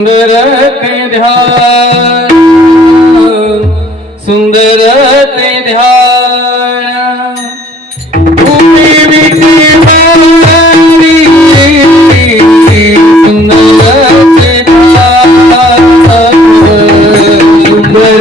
सुंदर ते ध्यान, सुंदर ते ध्यान, भूमी विटी सुंदर ते ध्यान, सुंदर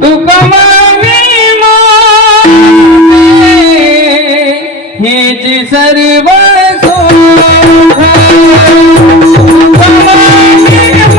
तुका मागे हिची सर्व सुख तुका मागे हिची सर्व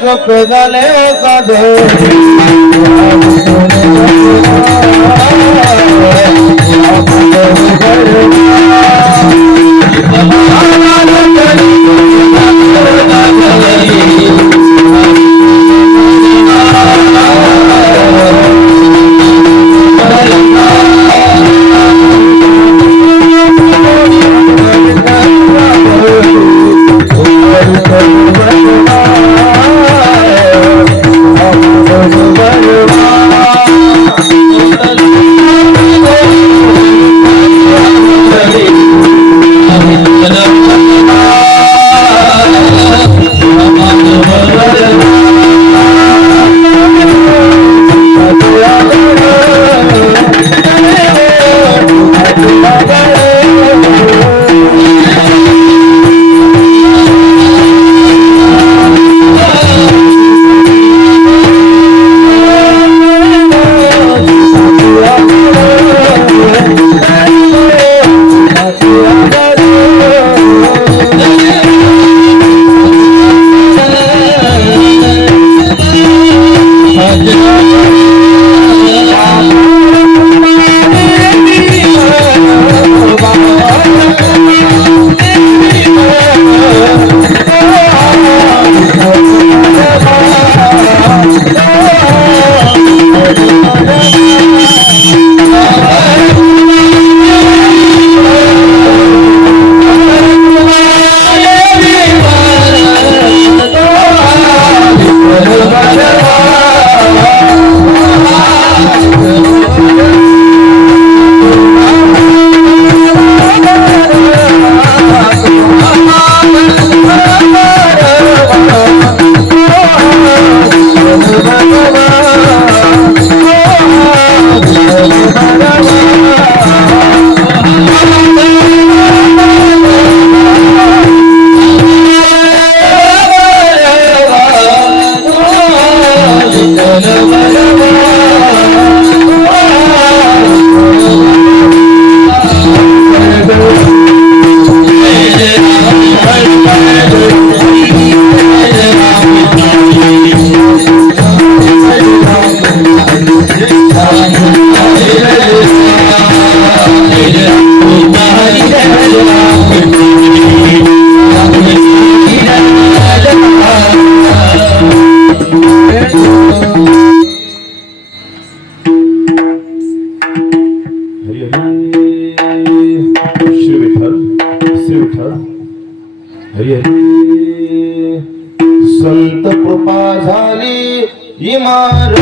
झोप झाले साधे संत कृपा झाली इमारत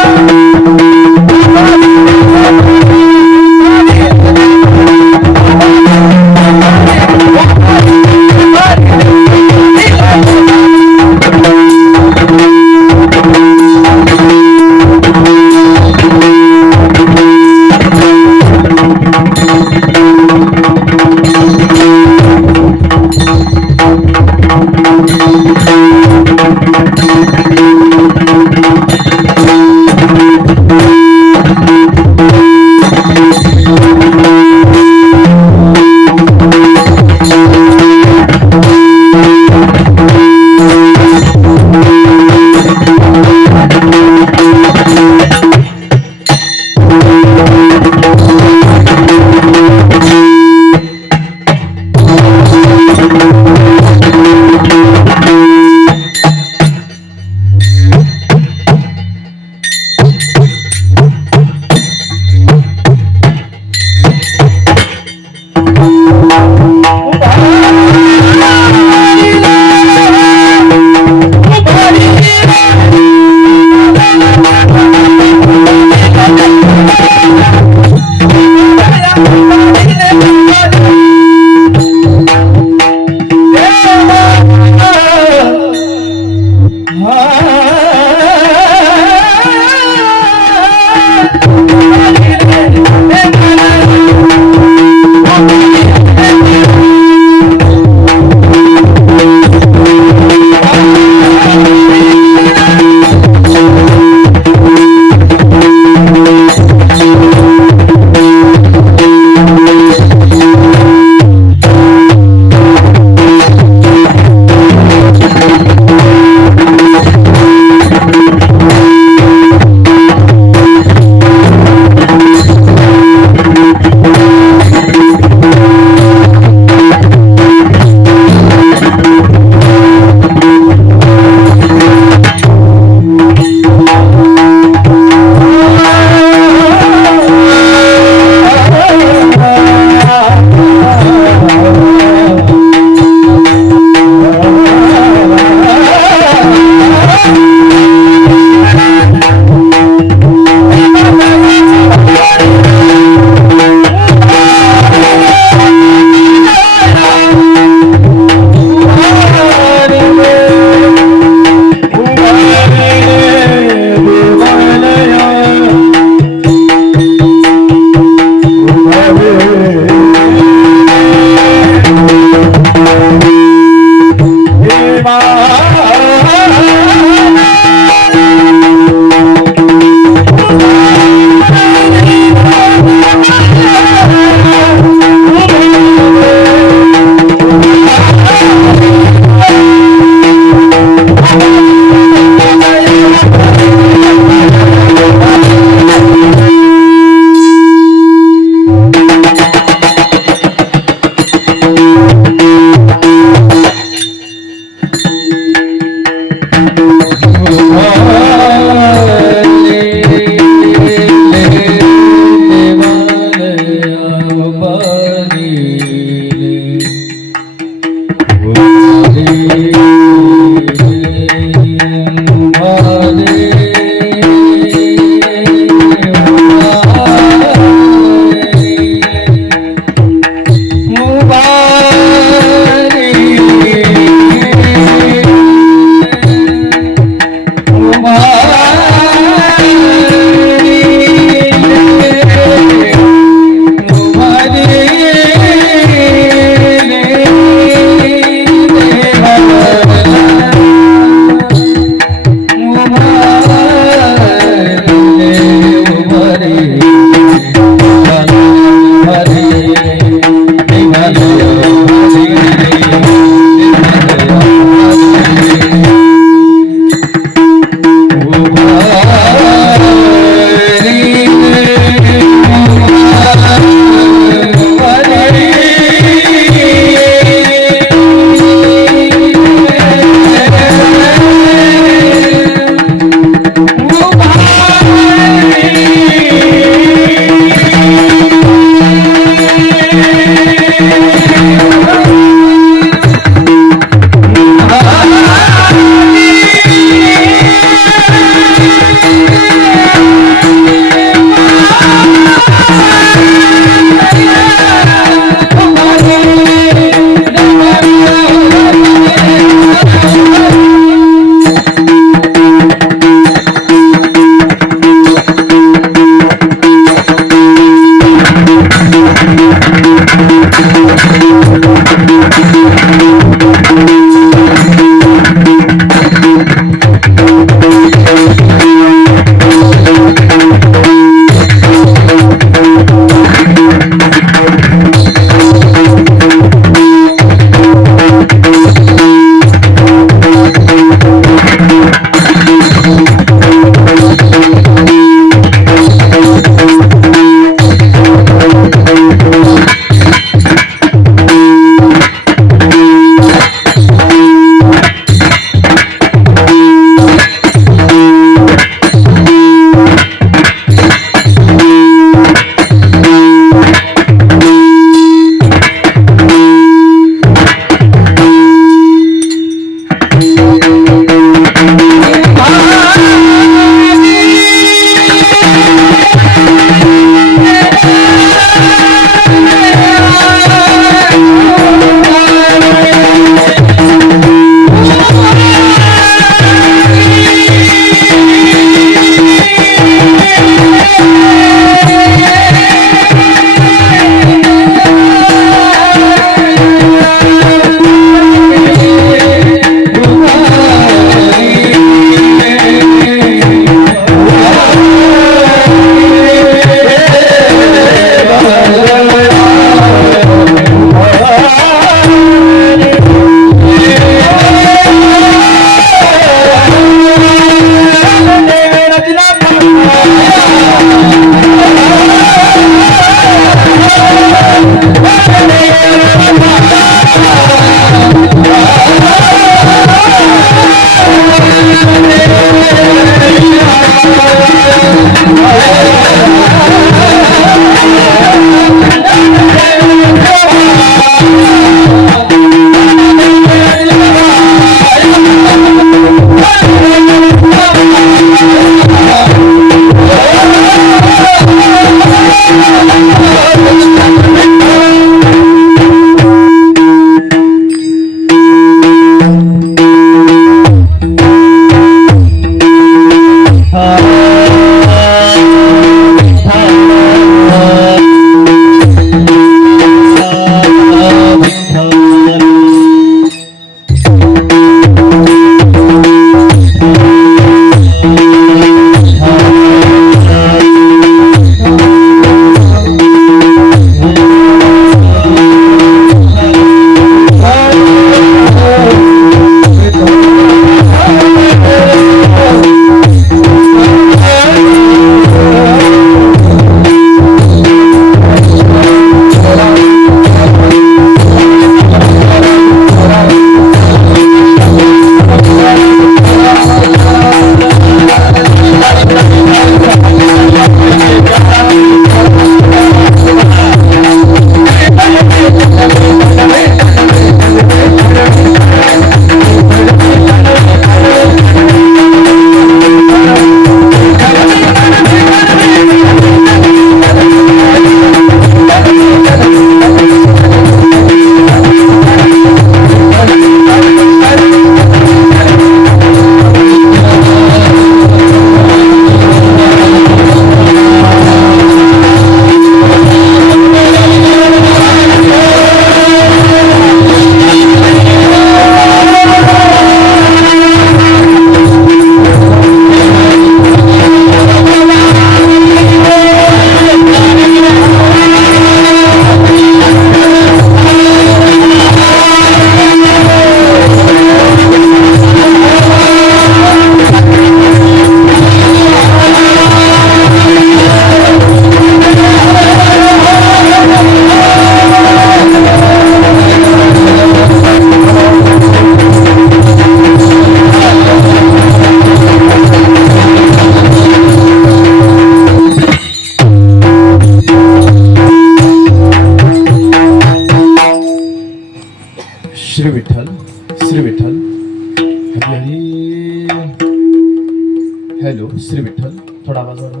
विठ्ठल. थोडा आवाज वाढवा.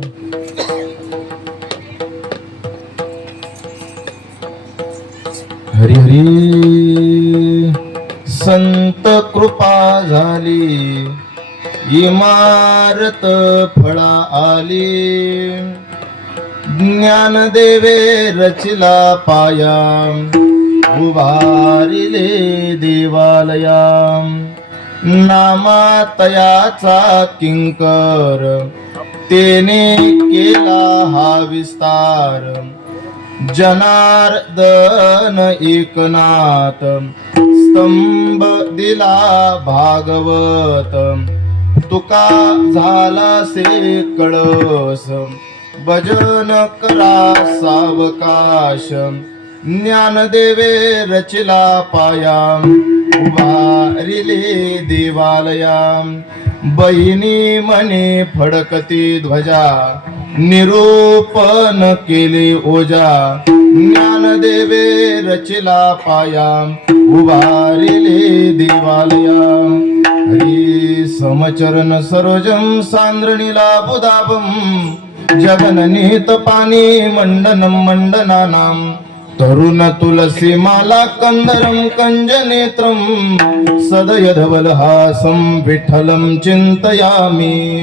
हरी हरी संत कृपा झाली, इमारत फळा आली. ज्ञानदेवे रचिला पाया, उभारिले देवालया. नामातयाचा किंकर, तेने केला हा विस्तार. जनार्दन एकनाथ, स्तंभ दिला भागवत. तुका झाला से कळस, भजन करा सावकाश. ज्ञानदेवे रचिला पाया, उभारिले देवालया. बहिणी म्हणे फडकती ध्वजा, निरूपण केले ओजा. ज्ञानदेवे रचिला पाया, उभारिले देवालया. हरी समचरण सरोजम सांद्रणीला बुदाबम. जगननीत पाणी मंडनम मंडनानाम. तरुण तुलसी माला कंदरम कंजनेत्रम. सदयधवलहासं विठ्ठलं चिंतयामि.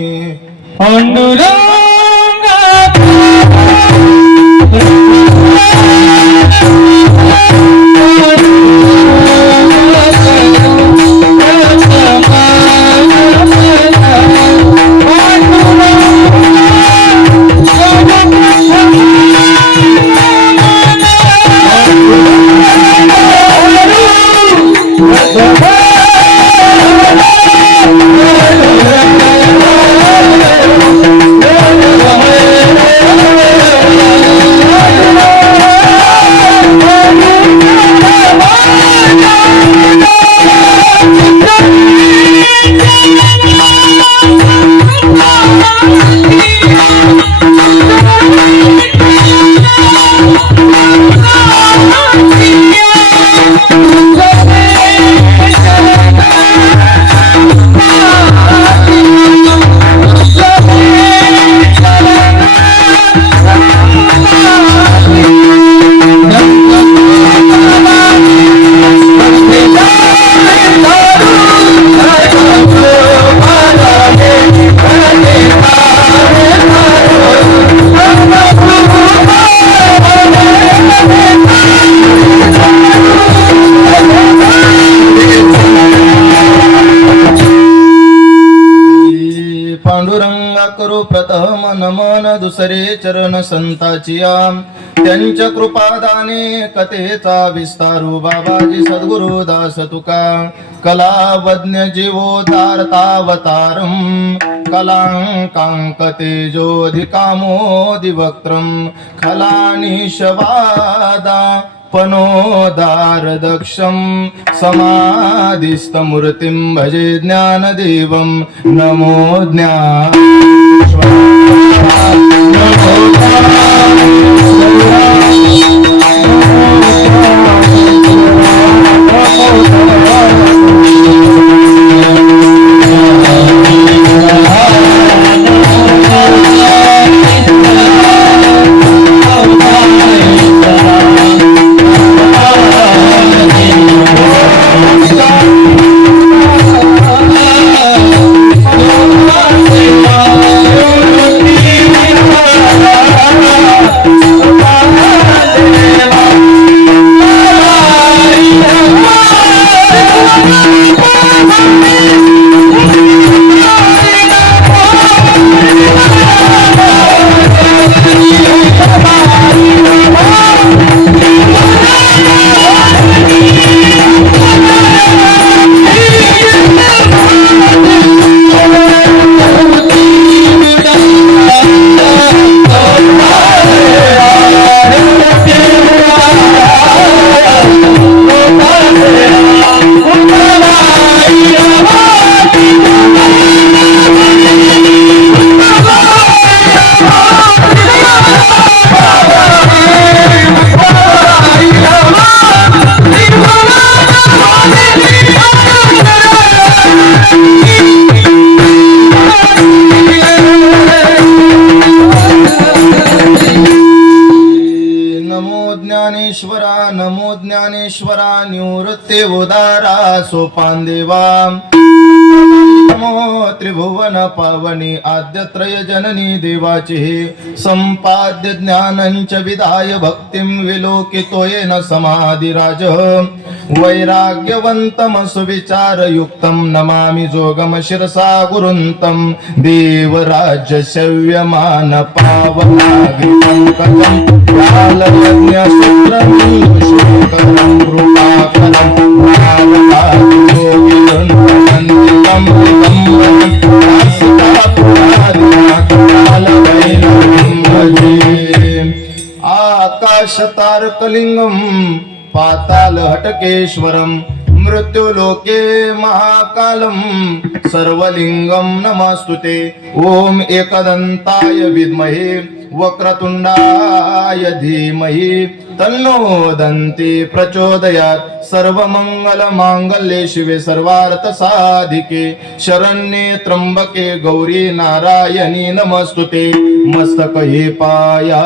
पांडुरंगा करू प्रथम नमन, दुसरे चरण संताचिया. त्यांच्या कृपादाने कथेचा विस्तारू. बाबाजी सद्गुरु दास तुका. कलावज्ञ जीवोदारतावतारम. कलांकांक तेजोधिकामोदिवक्त्रम. खलानिशवादा पनोदार दक्षम. समाधिस्थमूर्तिं भजे ज्ञानदेवं. नमो ते उदारा सोपान देवा नमो त्रिभुवन पावनी आद्यत्रय जननी देवाचे संपाद्य ज्ञानंच विधाय भक्तिं विलोकितोयेन समाधिराज वैराग्यवंतम सुविचारयुक्तं नमामि जोगम शिरसा गुरुन्तं देवराज्य शव्यमान पावनाग्निपङ्कजं कालयज्ञसूत्रं शोकरं कृपाकरं आकाश तारकलिंगम पाताल हटकेश्वरम मृत्युलोके महाकालम सर्वलिंगम नमस्तुते ओम एकदंताय विद्महे वक्रतुंडाय धीमहि तन्नो दन्ति प्रचोदयात् सर्वमंगल मांगल्ये शिवे सर्वार्थ साधिके शरण्ये त्र्यंबके गौरी नारायणी नमस्तुते मस्तक हे पाया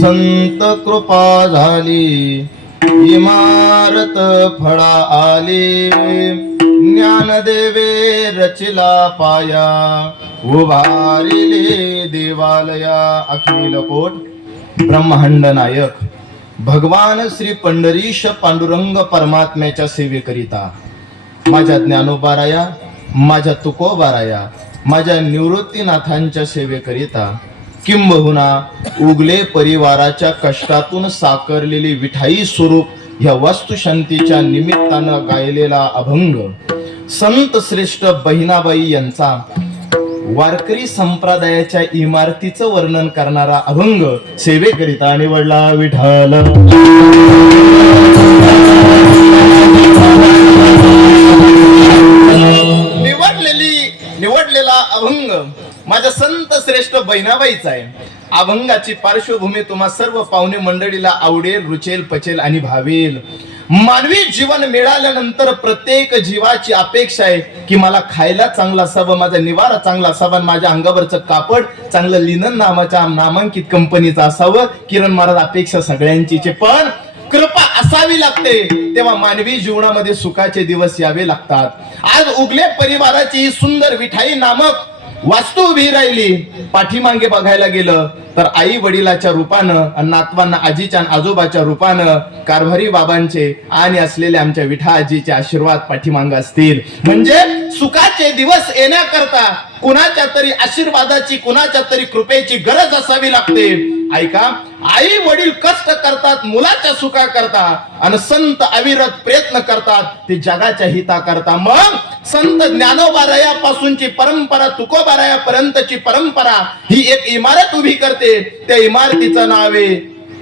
संत कृपा झाली इमारत फळा आली ज्ञानदेवे रचिला पाया उभारिले देवालया अखिल कोट ब्रह्मांड नायक भगवान श्री पंढरीश पांडुरंग परमात्म्याच्या सेवेकरिता माझ्या ज्ञानोबाराया माझ्या तुकोबाराया माझ्या निवृत्तीनाथांच्या सेवेकरिता किंबहुना उगले परिवाराच्या कष्टातून साकारलेली विठाई स्वरूप ह्या वास्तुशांतीच्या निमित्तानं गायलेला अभंग संत श्रेष्ठ बहिणाबाई यांचा वारकरी संप्रदायाच्या इमारतीचं वर्णन करणारा अभंग सेवेकरिता निवडला विठ्ठल निवडलेला अभंग माझ्या संत श्रेष्ठ बहिणाबाईचा आहे. अभंगाची पार्श्वभूमी तुम्हा सर्व पाहुणे मंडळीला आवडेल, रुचेल, पचेल आणि भावेल. मानवी जीवन मिळाल्यानंतर प्रत्येक जीवाची अपेक्षा आहे की मला खायला चांगला असावं, माझा निवारा चांगला असावा, माझ्या अंगावरचं कापड चांगलं लिनन नामाच्या नामांकित कंपनीचं असावं. किरण महाराज अपेक्षा सगळ्यांचीच, पण कृपा असावी लागते तेव्हा मानवी जीवनामध्ये सुखाचे दिवस यावे लागतात. आज उगले परिवाराची ही सुंदर विठाई नामक वास्तू उभी राहिली. पाठीमागे बघायला गेलं तर आई वडिलाच्या रूपानं, नातवांना आजीच्या आजोबाच्या रूपानं, कारभारी बाबांचे आणि असलेले आमच्या विठा आजीचे आशीर्वाद पाठीमागे असतील. म्हणजे सुखाचे दिवस येण्याकरता कुणाच्या तरी आशीर्वादाची, कुणाच्या तरी कृपेची गरज असावी लागते. ऐका, आई वडील कष्ट करतात मुलाच्या सुखा करता आणि संत अविरत प्रयत्न करतात ते जगाच्या हिता करता. मग संत ज्ञानोबारायापासूनची परंपरा तुकोबारायापर्यंतची परंपरा ही एक इमारत उभी करते. त्या इमारतीचं नाव आहे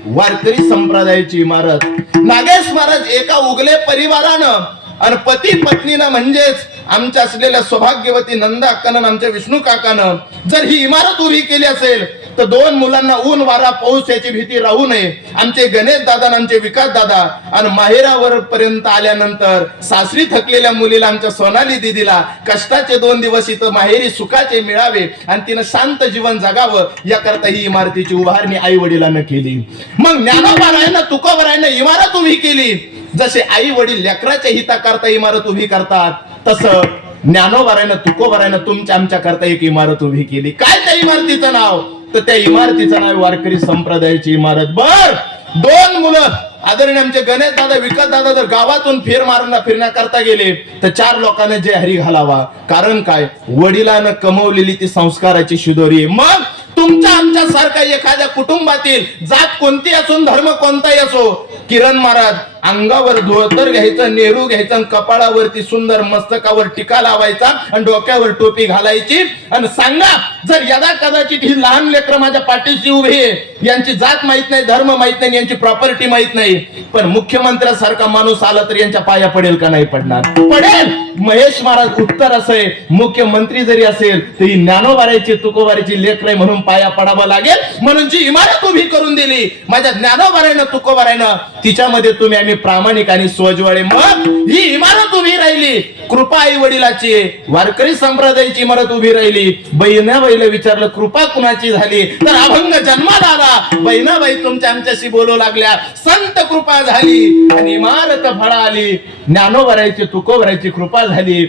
वारकरी संप्रदायाची इमारत. नागेश महाराज एका उगले परिवारानं आणि पती पत्नीनं म्हणजेच आमच्या असलेल्या सौभाग्यवती नंदा अक्कानं, आमच्या विष्णू काकानं जर ही इमारत उभी केली असेल तर दोन मुलांना ऊन वारा पाऊस याची भीती राहू नये. आमचे गणेश दादा, आमचे विकास दादा आणि माहेरावर पर्यंत आल्यानंतर सासरी थकलेल्या मुलीला, आमच्या सोनाली दिदीला कष्टाचे 2 दिवस इथं माहेरी सुखाचे मिळावे आणि तिनं शांत जीवन जगावं याकरता ही इमारतीची उभारणी आई वडिलांना केली. मग ज्ञानोबारायांना, तुकोबारायांना इमारत उभी केली. जसे आई वडील लेकराच्या हिता करता इमारत उभी करतात तसं ज्ञानोबारायनं तुकोबारायनं तुमच्या आमच्या करता एक इमारत उभी केली. काय त्या इमारतीचं नाव? तर त्या इमारतीचं नाव वारकरी संप्रदायाची इमारत. बर, 2 मुलं आदरणीय आमचे गणेश दादा, विकास दादा जर गावातून फिरण्याकरता गेले तर 4 लोकांना जय हरी घालावा. कारण काय? वडिलांना कमवलेली ती संस्काराची शिदोरी. मग तुमच्या आमच्या सारखा एखाद्या कुटुंबातील जात कोणती असो, धर्म कोणताही असो, किरण महाराज अंगावर धोतर घ्यायचं, नेहरू घ्यायचं आणि कपाळावरती सुंदर मस्तकावर टिका लावायचा आणि डोक्यावर टोपी घालायची आणि सांगा, जर यदा कदाचित ही लहान लेकरं माझ्या पाठीशी उभी आहे, यांची जात माहित नाही, धर्म माहित नाही, यांची प्रॉपर्टी माहित नाही, पण मुख्यमंत्र्यासारखा माणूस आला तर यांच्या पाया पडेल का? नाही पडणार. पडेल. महेश महाराज उत्तर असं आहे, मुख्यमंत्री जरी असेल तरी ज्ञानोबारायची तुकोबारायची लेकर आहे म्हणून पाया पडावं लागेल. म्हणून जी इमारत उभी करून दिली माझ्या ज्ञानोबारायनं तुकोबारायनं, तिच्यामध्ये तुम्ही आम्ही प्रामाणिक आणि सोजवळे. मग ही इमारत उभी राहिली. कृपा आई वडिलाची, वारकरी संप्रदायाची इमारत उभी राहिली. बहिणाबाईला विचारलं कृपा कुणाची झाली? तर अभंग जन्माला आला. बहिणाबाई तुमच्या आमच्याशी बोलू लागल्या. संत कृपा झाली आणि इमारत फळा आली. ज्ञानोबारायची तुकोबारायची कृपा झाली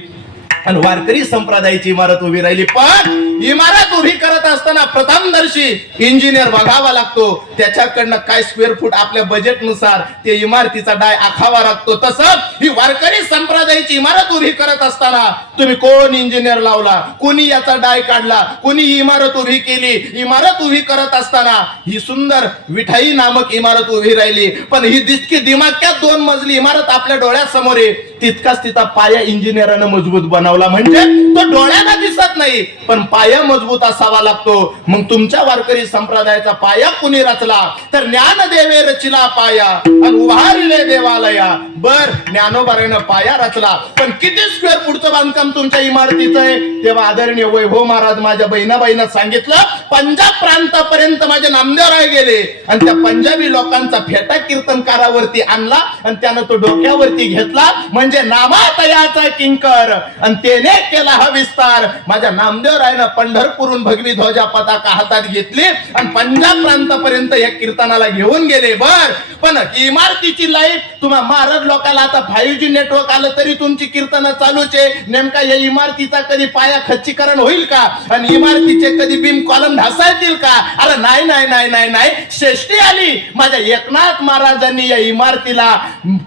आणि वारकरी संप्रदायाची इमारत उभी राहिली. पण इमारत उभी करत असताना प्रथमदर्शी इंजिनियर बघावा लागतो. त्याच्याकडनं काय स्क्वेअर फूट आपल्या बजेटनुसार ते इमारतीचा डाय आखावा लागतो. तसं ही वारकरी संप्रदायाची इमारत उभी करत असताना तुम्ही कोण इंजिनियर लावला, कोणी याचा डाय काढला, कोणी ही इमारत उभी केली. इमारत उभी करत असताना ही सुंदर विठाई नामक इमारत उभी राहिली. पण ही दिसकी दिमाक्यात 2 मजली इमारत आपल्या डोळ्यासमोर आहे. तितकाच तिचा पाया इंजिनियरानं मजबूत बनवला. म्हणजे तो डोळ्याला दिसत नाही पण पाया मजबूत असावा लागतो. मग तुमच्या वारकरी संप्रदायाचा पाया कुणी रचला? तर ज्ञानदेवे रचिला पाया आणि उभारले देवालया. बर, ज्ञानोबारायनं पाया रचला. पण किती स्क्वेअर फूटचं बांधकाम तुमच्या इमारतीचं आहे? तेव्हा आदरणीय वैभव महाराज माझ्या बहिणाबाईनं सांगितलं, पंजाब प्रांतापर्यंत माझे नामदेवराय गेले आणि त्या पंजाबी लोकांचा फेटा कीर्तनकारावरती आणला आणि त्यानं तो डोक्यावरती घेतला. म्हणजे नामातयाचा किंकर आणि त्याने केला हा विस्तार. माझ्या नामदेवरायनं पंढरपूरहून भगवी ध्वजा पताका हातात घेतली आणि पंजाब प्रांतापर्यंत या कीर्तनाला घेऊन गेले. बर, पण इमारतीची लाईट तुम्हा महाराज लोकांना आता 5G नेटवर्क आलं तरी तुमची कीर्तन चालूच आहे. नेमका या इमारतीचा कधी पाया खच्चीकरण होईल का? आणि इमारतीचे कधी बीम कॉलम ढासाळतील का? अरे नाही नाही नाही नाही नाही. श्रेष्ठी आली. माझ्या एकनाथ महाराजांनी या इमारतीला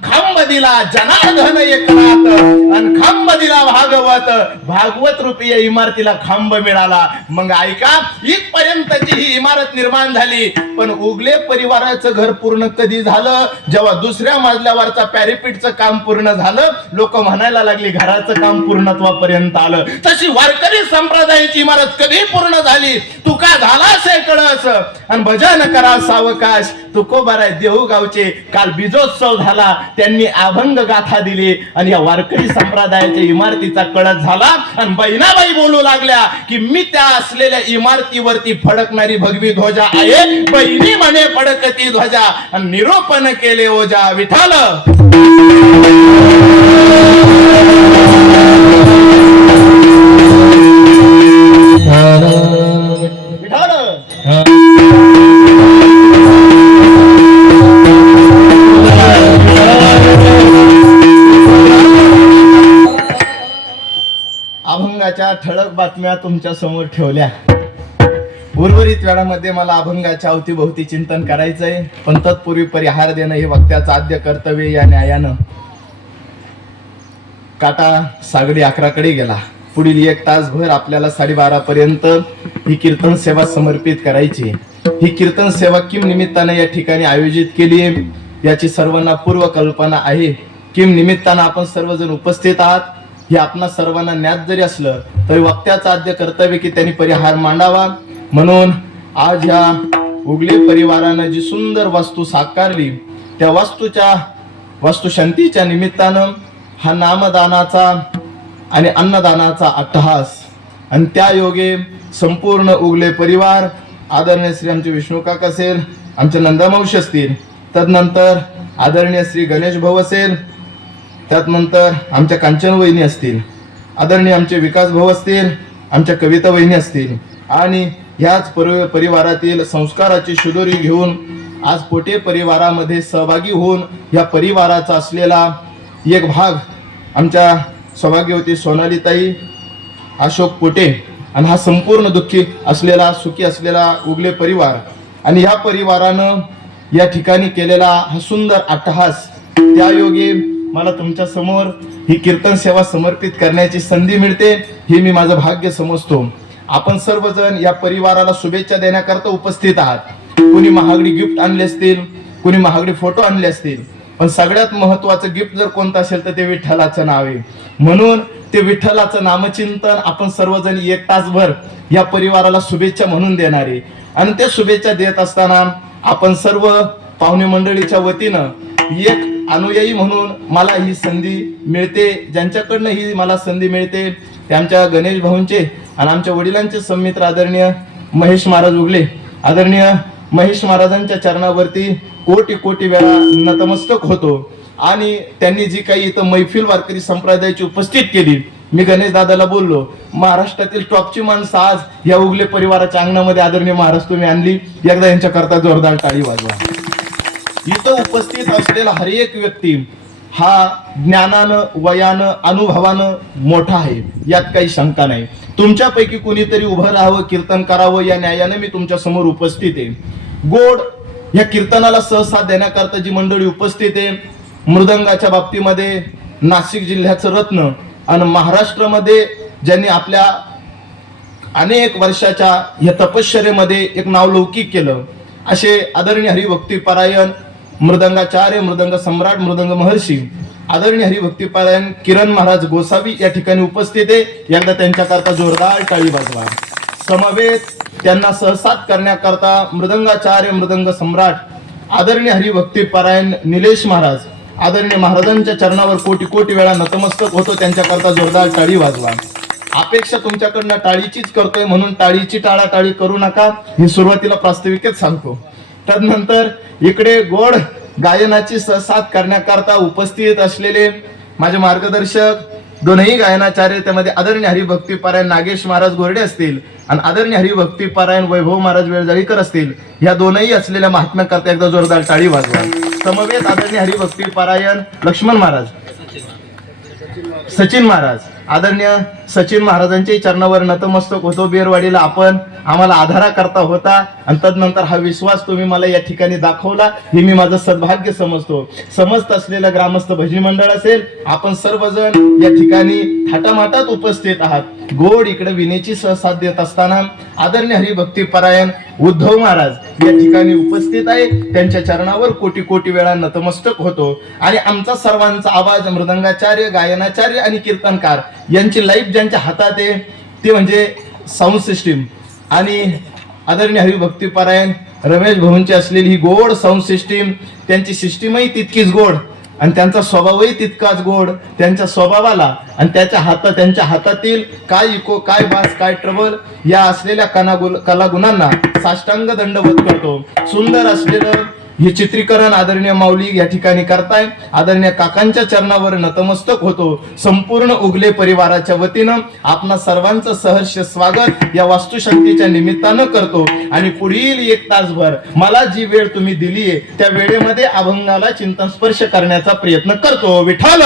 खांब दिला. जनार्दन एकनाथ आणि खांब दिला भागवत रूपी या इमारतीला खांब मिळाला. मग ऐका, इथपर्यंतची ही इमारत निर्माण झाली. पण उगले परिवाराचं घर पूर्ण कधी झालं? जेव्हा दुसऱ्या मजल्यावरचा पॅरिपिटचं काम पूर्ण झालं. लोक म्हणायला लागली घराचं काम पूर्णत्वापर्यंत आलं. तशी वारकरी संप्रदायाची इमारत कधी पूर्ण झाली? तुका झाला से कळस आणि भजन करा सावकाश. तुकोबाराय देऊगावचे काल बीजोत्सव झाला. त्यांनी अभंग गाथा दिली आणि या वारकरी संप्रदायाच्या इमारतीचा कळस झाला. आणि बहिणाबाई बोलू लागल्या की मी त्या असलेल्या इमारतीवरती फडकणारी भगवी ध्वजा आहे. बहिणी म्हणे फडकती ध्वजा आणि निरोपण केले ओजा. विठाल अभंगाच्या ठळक बातम्या तुमच्या समोर ठेवल्या. उर्वरित वेळामध्ये मला अभंगाच्या अवतीभोवती चिंतन करायचंय. पण तत्पूर्वी परिहार देणं हे वक्त्याचं आद्य कर्तव्य. या न्यायानं काटा सागडी 11कडे गेला. पुढील 1 तासभर आपल्याला 12:30 पर्यंत ही कीर्तन सेवा समर्पित करायची. ही कीर्तन सेवा किम निमित्तानं या ठिकाणी आयोजित केली याची सर्वांना पूर्व कल्पना आहे. किम निमित्तानं आपण सर्वजण उपस्थित आहात हे आपणा सर्वांना ज्ञात जरी असलं तरी वक्त्याचं आद्य कर्तव्य की त्यांनी परिहार मांडावा. म्हणून आज ह्या उगले परिवारानं जी सुंदर वास्तू साकारली त्या वास्तुशांतीच्या निमित्तानं हा नामदानाचा आणि अन्नदानाचा अट्टहास आणि त्या योगे संपूर्ण उगले परिवार आदरणीय श्री आमचे विष्णू काका असेल, आमचे नंदामावशी असतील, तदनंतर आदरणीय श्री गणेश भाऊ असेल, त्यानंतर आमच्या कांचन वहिनी असतील, आदरणीय आमचे विकास भाऊ असतील, आमच्या कविता वहिनी असतील आणि ह्याच परिवारातील संस्काराची शिदोरी घेऊन आज पोटे परिवारामध्ये सहभागी होऊन या परिवाराचा असलेला एक भाग आमच्या सौभाग्यवती सोनालीताई अशोक पोटे आणि हा संपूर्ण दुःखी असलेला सुखी असलेला उगले परिवार आणि या परिवारानं या ठिकाणी केलेला हा सुंदर अट्टहास त्यायोगे मला तुमच्या समोर ही कीर्तन सेवा समर्पित करण्याची संधी मिळते हे मी माझं भाग्य समजतो. आपण सर्वजण या परिवाराला शुभेच्छा देण्याकरता उपस्थित आहात. कोणी महागडी गिफ्ट आणले असतील, कोणी महागडे फोटो आणले असतील, पण सगळ्यात महत्वाचं गिफ्ट जर कोणतं असेल तर ते विठ्ठलाचं नाव आहे. म्हणून ते विठ्ठलाचं नामचिंतन आपण सर्वजण 1 तासभर या परिवाराला शुभेच्छा म्हणून देणार आहे. आणि ते शुभेच्छा देत असताना आपण सर्व पाहुणे मंडळीच्या वतीनं एक अनुयायी म्हणून मला ही संधी मिळते, ज्यांच्याकडनं ही मला संधी मिळते ते आमच्या गणेश भाऊंचे आणि आमच्या वडिलांचे संमित्र आदरणीय महेश महाराज उगले. आदरणीय महेश महाराजांच्या चरणावरती कोटी कोटी वेळा नतमस्तक होतो. आणि त्यांनी जी काही इथं मैफिल वारकरी संप्रदायाची उपस्थित केली, मी गणेश दादाला बोललो, महाराष्ट्रातील टॉपची माणसं आज या उगले परिवाराच्या अंगणामध्ये आदरणीय महाराज तुम्ही आणली, एकदा यांच्याकरता जोरदार टाळी वाजवा. इथं उपस्थित असलेला हर एक व्यक्ती हा ज्ञानानं, वयानं, अनुभवानं मोठा आहे, यात काही शंका नाही. तुमच्यापैकी कुणीतरी उभं राहावं, कीर्तन करावं या न्यायाने मी तुमच्या समोर उपस्थित आहे. गोड या कीर्तनाला सहसाथ देण्याकरता जी मंडळी उपस्थित आहे, मृदंगाच्या बाबतीमध्ये नाशिक जिल्ह्याचं रत्न आणि महाराष्ट्रामध्ये ज्यांनी आपल्या अनेक वर्षाच्या या तपश्चर्येमध्ये एक नावलौकिक केलं, असे आदरणीय हरिभक्तीपरायण मृदंगाचार्य, मृदंग सम्राट, मृदंग महर्षी आदरणीय हरिभक्तीपरायण किरण महाराज गोसावी या ठिकाणी उपस्थित आहे. एकदा त्यांच्याकरता जोरदार टाळी वाजवा. समवेत त्यांना सहसाथ करण्याकरता मृदंगाचार्य, मृदंग सम्राट आदरणीय हरिभक्तीपरायण निलेश महाराज आदरणीय महाराजांच्या चरणावर कोटी कोटी वेळा नतमस्तक होतो, त्यांच्याकरता जोरदार टाळी वाजवा. अपेक्षा तुमच्याकडनं टाळीचीच करतोय, म्हणून टाळीची टाळाटाळी करू नका, मी सुरुवातीला प्रास्ताविकच सांगतो. त्यानंतर इकडे गोड गायनाची सहसाथ करण्याकरता उपस्थित असलेले माझे मार्गदर्शक दोनही गायनाचार्य, त्यामध्ये आदरणीय हरिभक्तीपरायण नागेश महाराज गोरडे असतील आणि आदरणीय हरिभक्तीपरायण वैभव महाराज वेळजाळीकर असतील, या दोनही असलेल्या महात्म्याकरता एकदा जोरदार टाळी वाजवा. समवेत आदरणीय हरिभक्तीपरायण लक्ष्मण महाराज, सचिन महाराज आदरणीय सचिन महाराजांच्या चरणावर नतमस्तक होतो. बेरवाडीला आपण आम्हाला आधारा करता होता आणि तदनंतर हा विश्वास तुम्ही मला या ठिकाणी दाखवला, हे मी माझं सद्भाग्य समजतो. समस्त असलेलं ग्रामस्थ भजनी मंडळ असेल, आपण सर्वजण या ठिकाणी थाटामाटात उपस्थित आहात. गोड इकडे विनेची सहसाथ देत असताना आदरणीय हरिभक्तीपरायण उद्धव महाराज या ठिकाणी उपस्थित आहे, त्यांच्या चरणावर कोटी कोटी वेळा नतमस्तक होतो. आणि आमचा सर्वांचा आवाज मृदंगाचार्य, गायनाचार्य आणि कीर्तनकार यांची लाईफ ज्यांच्या हातात आहे ते म्हणजे साऊंड सिस्टीम. आणि आदरणीय हरिभक्तीपरायण रमेश भाऊंची असलेली ही गोड साऊंड सिस्टीम, त्यांची सिस्टीमही तितकीच गोड आणि त्यांचा स्वभावही तितकाच गोड. त्यांच्या स्वभावाला आणि त्यांच्या हातातील काय इको, काय बास, काय ट्रबल या असलेल्या कलागुणांना साष्टांग दंडवत करतो. सुंदर असलेलं हे चित्रीकरण आदरणीय माऊली या ठिकाणी करताय. आदरणीय काकांच्या चरणावर नतमस्तक होतो. संपूर्ण उगले परिवाराच्या वतीनं आपणा सर्वांचं सहर्ष स्वागत या वास्तुशांतीच्या निमित्तानं करतो. आणि पुढील 1 तासभर मला जी वेळ तुम्ही दिलीये त्या वेळेमध्ये अभंगाला चिंतन स्पर्श करण्याचा प्रयत्न करतो. विठ्ठल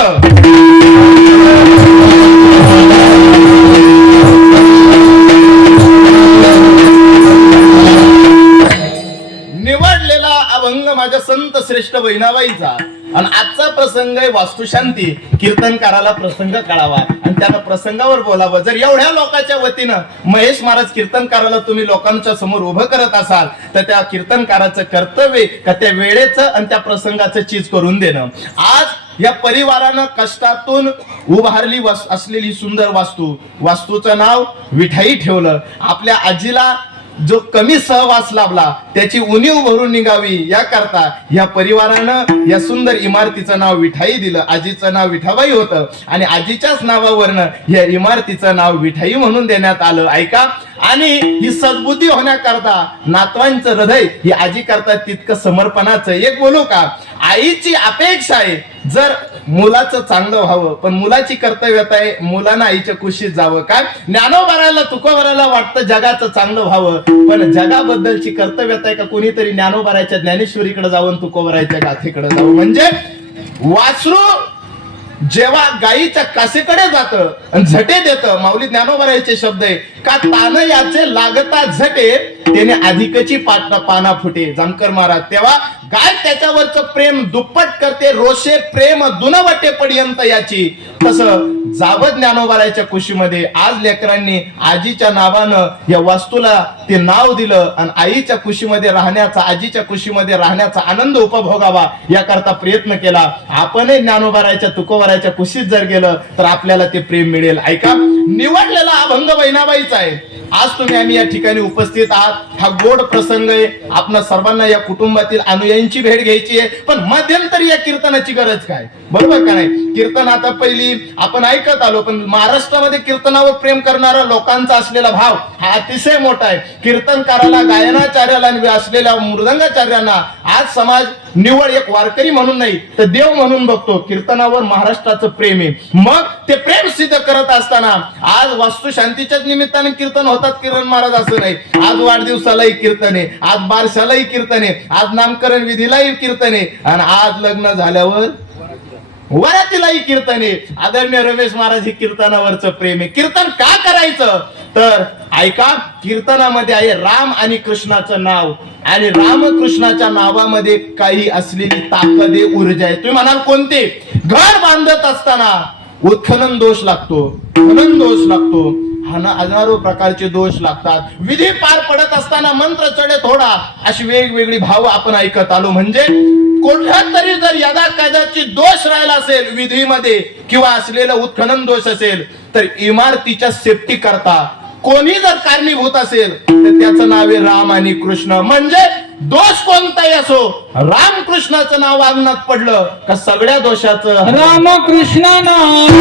निवडलेला अभंग माझ्या संत श्रेष्ठ बहिणाबाईचा आणि आजचा प्रसंग आहे वास्तुशांती. कीर्तनकाराला प्रसंग कळावा आणि त्यानं प्रसंगावर बोलावं. जर एवढ्या लोकांच्या वतीनं महेश महाराज कीर्तनकाराला तुम्ही लोकांच्या समोर उभं करत असाल तर त्या कीर्तनकाराचं कर्तव्य का त्या वेळेचं आणि त्या प्रसंगाचं चीज करून देणं. आज या परिवारानं कष्टातून उभारली असलेली सुंदर वास्तूचं नाव विठाई ठेवलं. आपल्या आजीला जो कमी सहवास लाभला त्याची उणीव भरून निघावी याकरता या परिवारानं या सुंदर इमारतीचं नाव विठाई दिलं. आजीचं नाव विठाबाई होतं आणि आजीच्याच नावावरनं या इमारतीचं नाव विठाई म्हणून देण्यात आलं. ऐका, आणि ही सद्बुद्धी होण्याकरता नातवांचं हृदय ही आजी करता तितकं समर्पणाचं. एक बोलू का, आईची अपेक्षा आहे जर मुलाचं चांगलं व्हावं, पण मुलाची कर्तव्यता आहे मुलांना आईच्या कुशीत जावं. काय ज्ञानोबाराला तुकोबाराला वाटतं जगाचं चांगलं व्हावं, पण जगाबद्दलची कर्तव्यता आहे का कोणीतरी ज्ञानोबाराच्या ज्ञानेश्वरीकडे जावं, तुकोबाराच्या गाथेकडे जावं. म्हणजे वासरू जेव्हा गायीच्या कासेकडे जातं आणि झटे देतं, माऊली ज्ञानोबरायचे शब्द आहे का तान याचे लागता झटे त्याने अधिकची पाना फुटे. जानकर महाराज तेव्हा गाय त्याच्यावरच प्रेम दुप्पट करते, रोषे प्रेम दुनवटे पर्यंत याची. तसं जावं ज्ञानोबरायच्या कुशीमध्ये आज लेकरांनी आजीच्या नावानं या वास्तूला ते नाव दिलं आणि आईच्या कुशीमध्ये राहण्याचा, आजीच्या कुशीमध्ये राहण्याचा आनंद उपभोगावा याकरता प्रयत्न केला. आपणही ज्ञानोबरायच्या तुकोबरायच्या कुशीत जर गेलं तर आपल्याला ते प्रेम मिळेल. ऐका, निवडलेला अभंग बहिणाबाईचा आहे. आज तुम्ही आम्ही या ठिकाणी उपस्थित आहात, हा गोड प्रसंग आहे. आपल्या सर्वांना या कुटुंबातील अनुयायींची भेट घ्यायची आहे, पण मध्यंतरी या कीर्तनाची गरज काय, बरोबर का नाही? कीर्तन आता पहिली आपण ऐकत आलो, पण महाराष्ट्रामध्ये कीर्तनावर प्रेम करणारा लोकांचा असलेला भाव हा अतिशय मोठा आहे. कीर्तनकाराला, गायनाचार्याला असलेल्या मृदंगाचार्यांना आज समाज निवड एक वारकरी म्हणून नाही तर देव म्हणून बघतो. कीर्तनावर महाराष्ट्राचं प्रेम आहे. मग ते प्रेम सिद्ध करत असताना आज वास्तू शांतीच्याच निमित्ताने कीर्तन होतात किरण महाराज असं नाही. आज वाढदिवसालाही कीर्तन आहे, आज बारशालाही कीर्तन आहे, आज नामकरण विधीलाही कीर्तन आहे आणि आज लग्न झाल्यावर वरातीलाही कीर्तन आहे. आदरणीय रमेश महाराज, हे कीर्तनावरचं प्रेम आहे. कीर्तन का करायचं तर ऐका, कीर्तनामध्ये आहे राम आणि कृष्णाचं नाव आणि रामकृष्णाच्या नावामध्ये काही असलेली ताकद आहे, ऊर्जा आहे. तुम्ही म्हणाल कोणते? घर बांधत असताना उत्खनन दोष लागतो, खनन दोष लागतो, हजारो प्रकारचे दोष लागतात. विधी पार पडत असताना मंत्र चढे थोडा, अशी वेगवेगळी भाव आपण ऐकत आलो. म्हणजे कोणत्या तरी जर यदा कदाची दोष राहिला असेल विधीमध्ये किंवा असलेला उत्खनन दोष असेल तर इमारतीच्या सेफ्टी करता कोणी जर कारणीभूत असेल तर त्याचं नाव आहे राम आणि कृष्ण. म्हणजे दोष कोणताही असो, रामकृष्णाचं नाव अंगणात पडलं का सगळ्या दोषाचं रामकृष्ण नाम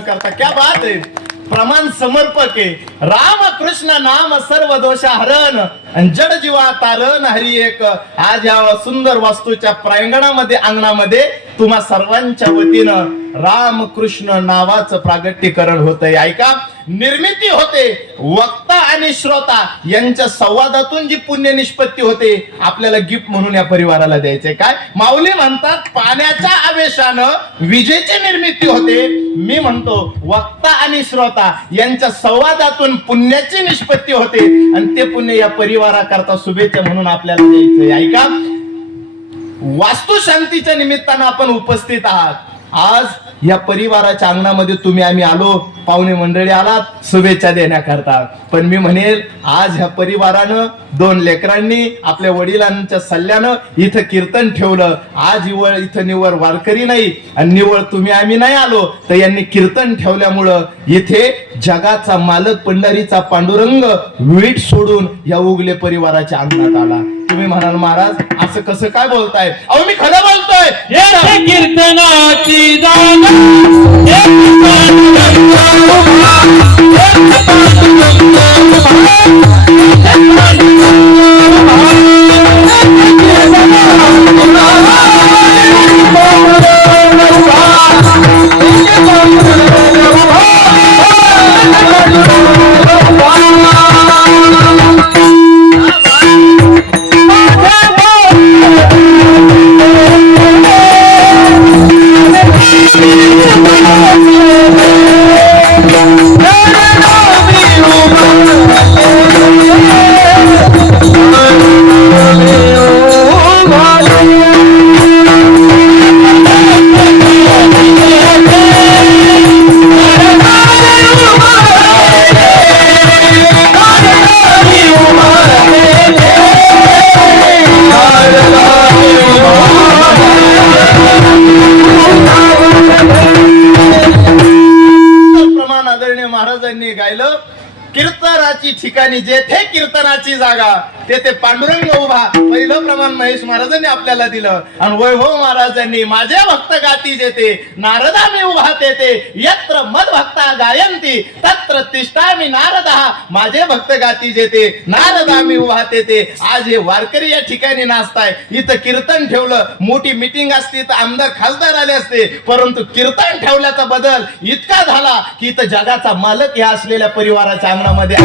करता. क्या बात है, प्रमाण समर्पक आहे. राम कृष्ण नाम सर्व दोषा हरण आणि जड जीवा तारण हरी एक. आज या सुंदर वास्तूच्या प्रांगणामध्ये, अंगणामध्ये तुम्हा सर्वांच्या वतीनं राम कृष्ण नावाचं प्रागट्यकरण होतंय. ऐका, निर्मिती होते, वक्ता आणि श्रोता यांच्या संवादातून जी पुण्य निष्पत्ती होते आपल्याला गिफ्ट म्हणून या परिवाराला द्यायचंय. काय माऊली म्हणतात, पाण्याच्या आवेशानं विजेची निर्मिती होते. मी म्हणतो वक्ता आणि श्रोता यांच्या संवादातून पुण्याची निष्पत्ती होते आणि ते पुण्य या परिवाराकरता शुभेच्छा म्हणून आपल्याला द्यायचंय. ऐका, वास्तू शांतीच्या निमित्तानं आपण उपस्थित आहात. आज या परिवाराच्या अंगणामध्ये तुम्ही आम्ही आलो, पाहुणे मंडळी आलात शुभेच्छा देण्याकरता. पण मी म्हणेल आज ह्या परिवारानं, दोन लेकरांनी आपल्या वडिलांच्या सल्ल्यानं इथं कीर्तन ठेवलं. आज इथं निवळ वारकरी नाही आणि निवळ तुम्ही आम्ही नाही आलो, तर यांनी कीर्तन ठेवल्यामुळं इथे जगाचा मालक पंढरीचा पांडुरंग वीट सोडून या उगले परिवाराच्या अंगणात आला. तुम्ही म्हणाल महाराज असं कसं काय बोलताय? अहो मी खरं बोलतोय. कीर्तनाची जाण अवघडाची ठिकाणी जेथे कीर्तनाची जागा तेथे पांडुरंग उभा. पहिलं प्रमाण महेश महाराजांनी आपल्याला दिलं. आणि वैभव महाराजांनी माझे भक्त गाती जेथे नारदा मी उभा तेथे यत्र मद भक्ता गायंती तत्र तिष्ठामि नारदा. माझे भक्त गाती जेथे नारदा मी उभा तेथे. आज हे वारकरी या ठिकाणी नाचताय. इथं कीर्तन ठेवलं, मोठी मीटिंग असती तर आमदार खासदार आले असते, परंतु कीर्तन ठेवल्याचा बदल इतका झाला की इथं जगाचा मालक या असलेल्या परिवाराच्या अंगणामध्ये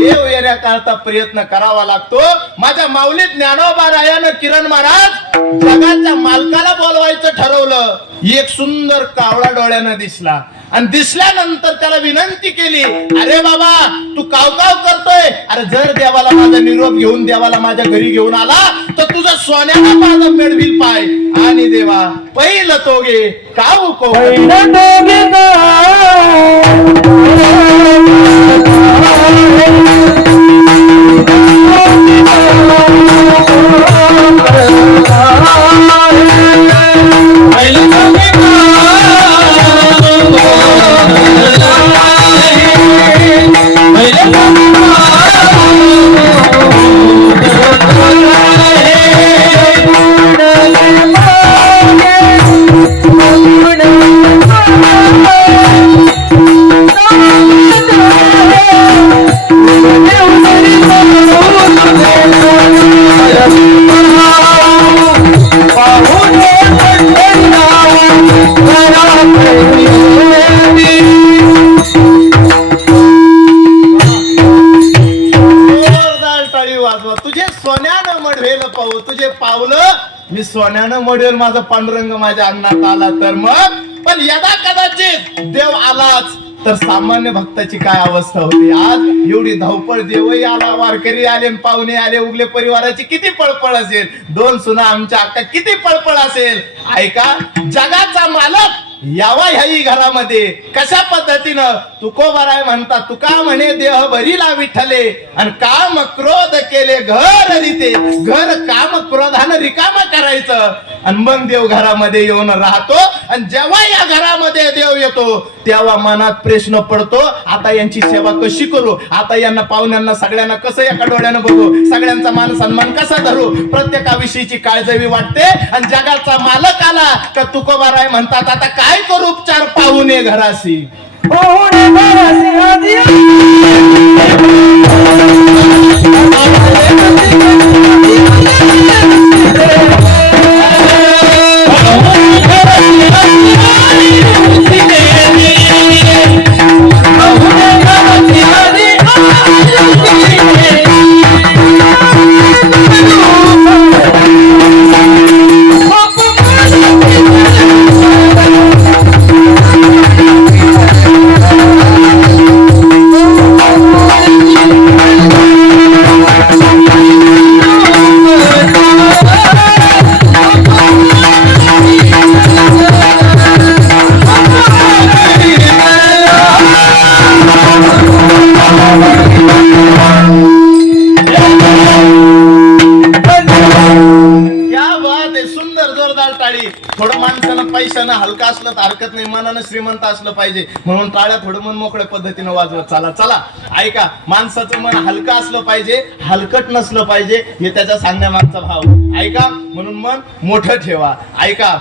देव येण्याकरता प्रयत्न करावा लागतो. माझ्या माऊली ज्ञानोबा रायानं किरण महाराज जगाच्या मालकाला बोलवायचं ठरवलं. एक सुंदर कावळा डोळ्यानं दिसला आणि दिसल्यानंतर त्याला विनंती केली, अरे बाबा तू काव काव करतोय, अरे जर देवाला माझा निरोप घेऊन देवाला माझ्या घरी घेऊन आला तर तुझा सोन्याला माझा मिळविल पाय. आणि देवा पहिलं तोगे काऊ को तुझे पावलं मी सोन्यानं मडेल. माझा पांडुरंग माझ्या अंगणात आला तर मग, पण यदा कदाचित देव आलाच तर सामान्य भक्ताची काय अवस्था होती. आज एवढी धावपळ, देवही आला, वारकरी आले, पाहुणे आले, उगले परिवाराची किती पळपळ असेल. दोन सुना आमच्या अक्का किती पळपळ असेल. ऐका, जगाचा मालक यावा ह्याही घरामध्ये कशा पद्धतीनं तुकोबाराय म्हणतात, तुका म्हणे देह भरीला विठ्ठले आणि काम क्रोध केले घर रीते. घर काम क्रोधानं रिकामा करायचं आणि मग देव घरामध्ये येऊन राहतो. आणि जेव्हा या घरामध्ये देव येतो तेव्हा मनात प्रश्न पडतो, आता यांची सेवा कशी करू, आता यांना पाहुण्यांना सगळ्यांना कसं एका डोळ्यानं बघू, सगळ्यांचा मान सन्मान कसा धरू, प्रत्येकाविषयीची काळजी वाटते. आणि जगाचा मालक आला तर तुकोबाराय म्हणतात, आता काय करू उपचार पाहुणे घराशी. थोडं माणसानं पैशानं हलका असलं तर हरकत नाही, मनानं श्रीमंत असलं पाहिजे. म्हणून टाळ्या थोडं मन मोकळ्या पद्धतीनं वाजवत चला. चला ऐका, माणसाचं मन हलका असलं पाहिजे, हलकट नसलं पाहिजे, हे त्याच्या सांगण्यामागचा भाव. ऐका, म्हणून मन मोठं ठेवा. ऐका,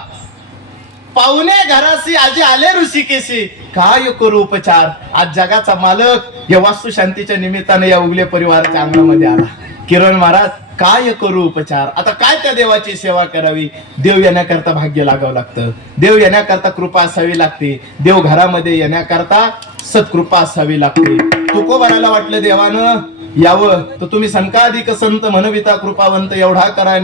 पाहुणे घराशी आजी आले ऋषिकेशी, काय करू उपचार. आज जगाचा मालक या वास्तू शांतीच्या निमित्ताने या उगले परिवाराच्या अंगणामध्ये आला. किरण महाराज काय करू उपचार. आता काय त्या देवाची सेवा करावी. देव येण्याकरता भाग्य लागावं लागतं, देव येण्याकरता कृपा असावी लागते, देव घरामध्ये येण्याकरता सत्कृपा असावी लागते. तुकोबाराला वाटलं देवानं यावं तर तुम्ही संकाधिक संत म्हणविता कृपावंत एवढा करा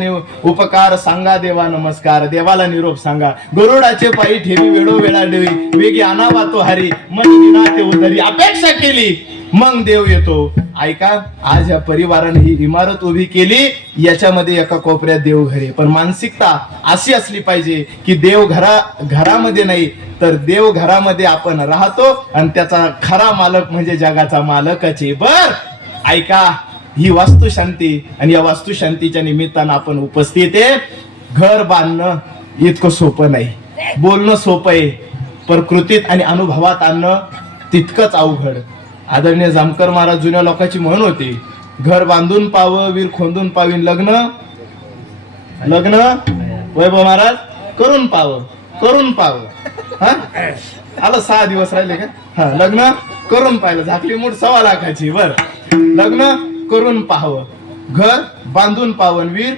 उपकार, सांगा देवा नमस्कार, देवाला निरोप सांगा. गरुडाचे पायी ठेवी वेळो वेळा देवी, वेगी आणावा तो हरी, मन विना ते उतरी. अपेक्षा केली मग देव येतो. ऐका, आज या परिवाराने ही इमारत उभी केली, याच्यामध्ये एका कोपऱ्यात देव घरी. पण मानसिकता अशी असली पाहिजे की देव घरामध्ये नाही तर देव घरामध्ये आपण राहतो आणि त्याचा खरा मालक म्हणजे जगाचा मालकच आहे. बर ऐका, ही वास्तुशांती आणि या वास्तुशांतीच्या निमित्तानं आपण उपस्थित आहे. घर बांधणं इतकं सोपं नाही, बोलणं सोपं आहे, पण कृतीत आणि अनुभवात आणणं तितकंच अवघड. आदरणीय जामकर महाराज जुन्या लोकांची म्हण होती, घर बांधून पाव वीर खोंदून पावीन, लग्न वैभव महाराज करून पाव. हा आलं 6 दिवस राहिले का? हा लग्न करून पाहिलं, झाकली मूठ 1.25 लाखाची. बर लग्न करून पाहावं, घर बांधून पावन, वीर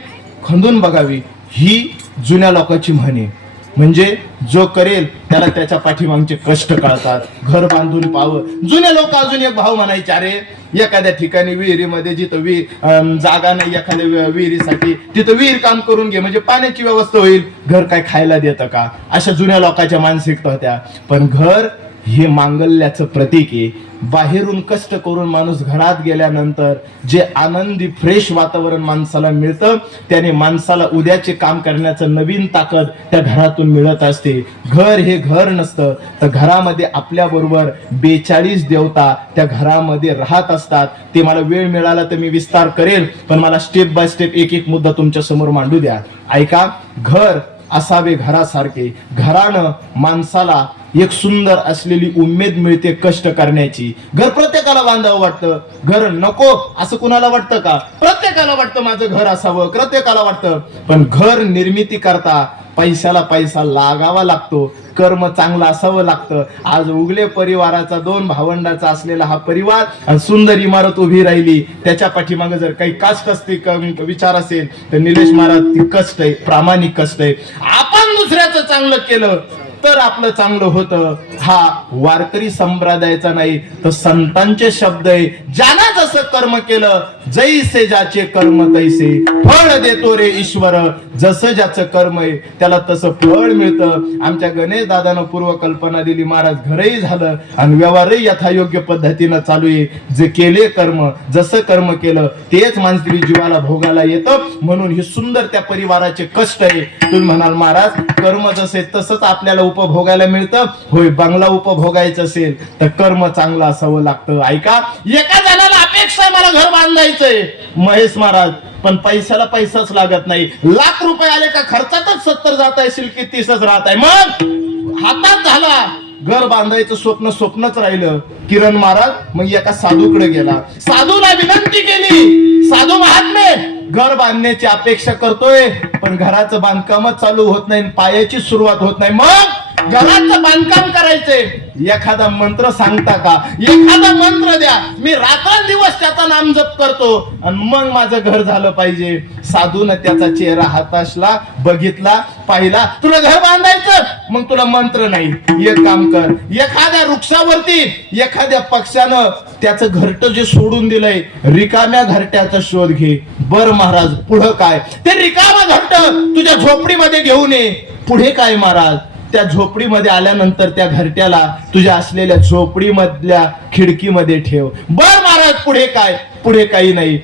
खंदून बघावी, ही जुन्या लोकांची म्हण आहे. म्हणजे जो करेल त्याला त्याच्या पाठीमागचे कष्ट कळतात. घर बांधून पाहावं. जुने लोक अजून एक भाव म्हणायचे, अरे एखाद्या ठिकाणी विहिरीमध्ये जिथं जागा नाही एखाद्या विहिरीसाठी, तिथं विहीर काम करून घे, म्हणजे पाण्याची व्यवस्था होईल. घर काय खायला देतं का? अशा जुन्या लोकांच्या मानसिकता होत्या. पण घर हे मांगल्याचं प्रतीक आहे. बाहेरून कष्ट करून माणूस घरात गेल्यानंतर जे आनंदी फ्रेश वातावरण माणसाला मिळतं, त्याने माणसाला उद्याचे काम करण्याचं नवीन ताकद त्या घरातून मिळत असते. घर हे घर नसतं, तर घरामध्ये आपल्या बरोबर 42 देवता त्या घरामध्ये राहत असतात. ते मला वेळ मिळाला तर मी विस्तार करेल, पण मला स्टेप बाय स्टेप एक मुद्दा तुमच्या समोर मांडू द्या. ऐका, घर असावे घरासारखे. घरानं माणसाला एक सुंदर असलेली उमेद मिळते कष्ट करण्याची. घर प्रत्येकाला बांधावं वाटतं, घर नको असं कुणाला वाटतं का? प्रत्येकाला वाटतं माझं घर असावं, प्रत्येकाला वाटतं. पण घर निर्मिती करता पैशाला पैसा लागावा लागतो, कर्म चांगलं असावं लागतं. आज उगले परिवाराचा 2 भावंडाचा असलेला हा परिवार आणि सुंदर इमारत उभी राहिली, त्याच्या पाठीमागे जर काही कास्ट असते विचार असेल तर निलेश महाराज ती कष्ट आहे, प्रामाणिक कष्ट आहे. आपण दुसऱ्याचं चांगलं केलं तर आपलं चांगलं होतं. हा वारकरी संप्रदायाचा नाही तर संतांचे शब्द आहे. ज्यानं जसं कर्म केलं, जैसे ज्याचे कर्म तैसे फळ देतो रे ईश्वर. जसं ज्याचं कर्म आहे त्याला तसं फळ मिळतं. आमच्या गणेश दादानं पूर्व कल्पना दिली, महाराज घरही झालं आणि व्यवहारही यथायोग्य पद्धतीनं चालू आहे. जे केले कर्म, जसं कर्म केलं तेच माणसाच्या जीवाला भोगायला येतं. म्हणून हे सुंदर त्या परिवाराचे कष्ट आहे. तुम्ही म्हणाल महाराज कर्म जसे तसंच आपल्याला उपभोगायला मिळतं. होय, बंगला उपभोगायचं असेल तर कर्म चांगलं असावं लागतं. ऐका, एका जणाला अपेक्षा मला घर बांधायचंय महेश महाराज, पण पैशाला पैसाच लागत नाही. लाख रुपये आले का खर्चातच 70 जात आहे, शिल्की 30च राहत आहे. मग हातात झाला घर बांधायचं स्वप्नच राहिलं. किरण महाराज मग एका साधूकडे गेला, साधूला विनंती केली, साधू महात्मे घर बांधण्याची अपेक्षा करतोय पण घराचं बांधकामच चालू होत नाही, पायाची सुरुवात होत नाही. मग घराचं बांधकाम करायचंय, एखादा मंत्र सांगता का? एखादा मंत्र द्या, मी रात्रंदिवस त्याचा नाम जप करतो आणि मग माझं घर झालं पाहिजे. साधूनं त्याचा चेहरा हाताशला, बघितला, पाहिला. तुला घर बांधायचं, मग तुला मंत्र नाही. एक काम कर, एखाद्या वृक्षावरती एखाद्या पक्षानं त्याचं घरटं जे सोडून दिलंय, रिकाम्या घरट्याचा शोध घे. बर महाराज पुढं काय? ते रिकामा घरटं तुझ्या झोपडीमध्ये घेऊन ये. पुढे काय महाराज? त्या झोपडीमध्ये आल्यानंतर त्या घरट्याला तुझ्या असलेल्या झोपडीमधल्या खिडकीमध्ये ठेव. बर महाराज पुढे काय? पुढे काही नाही.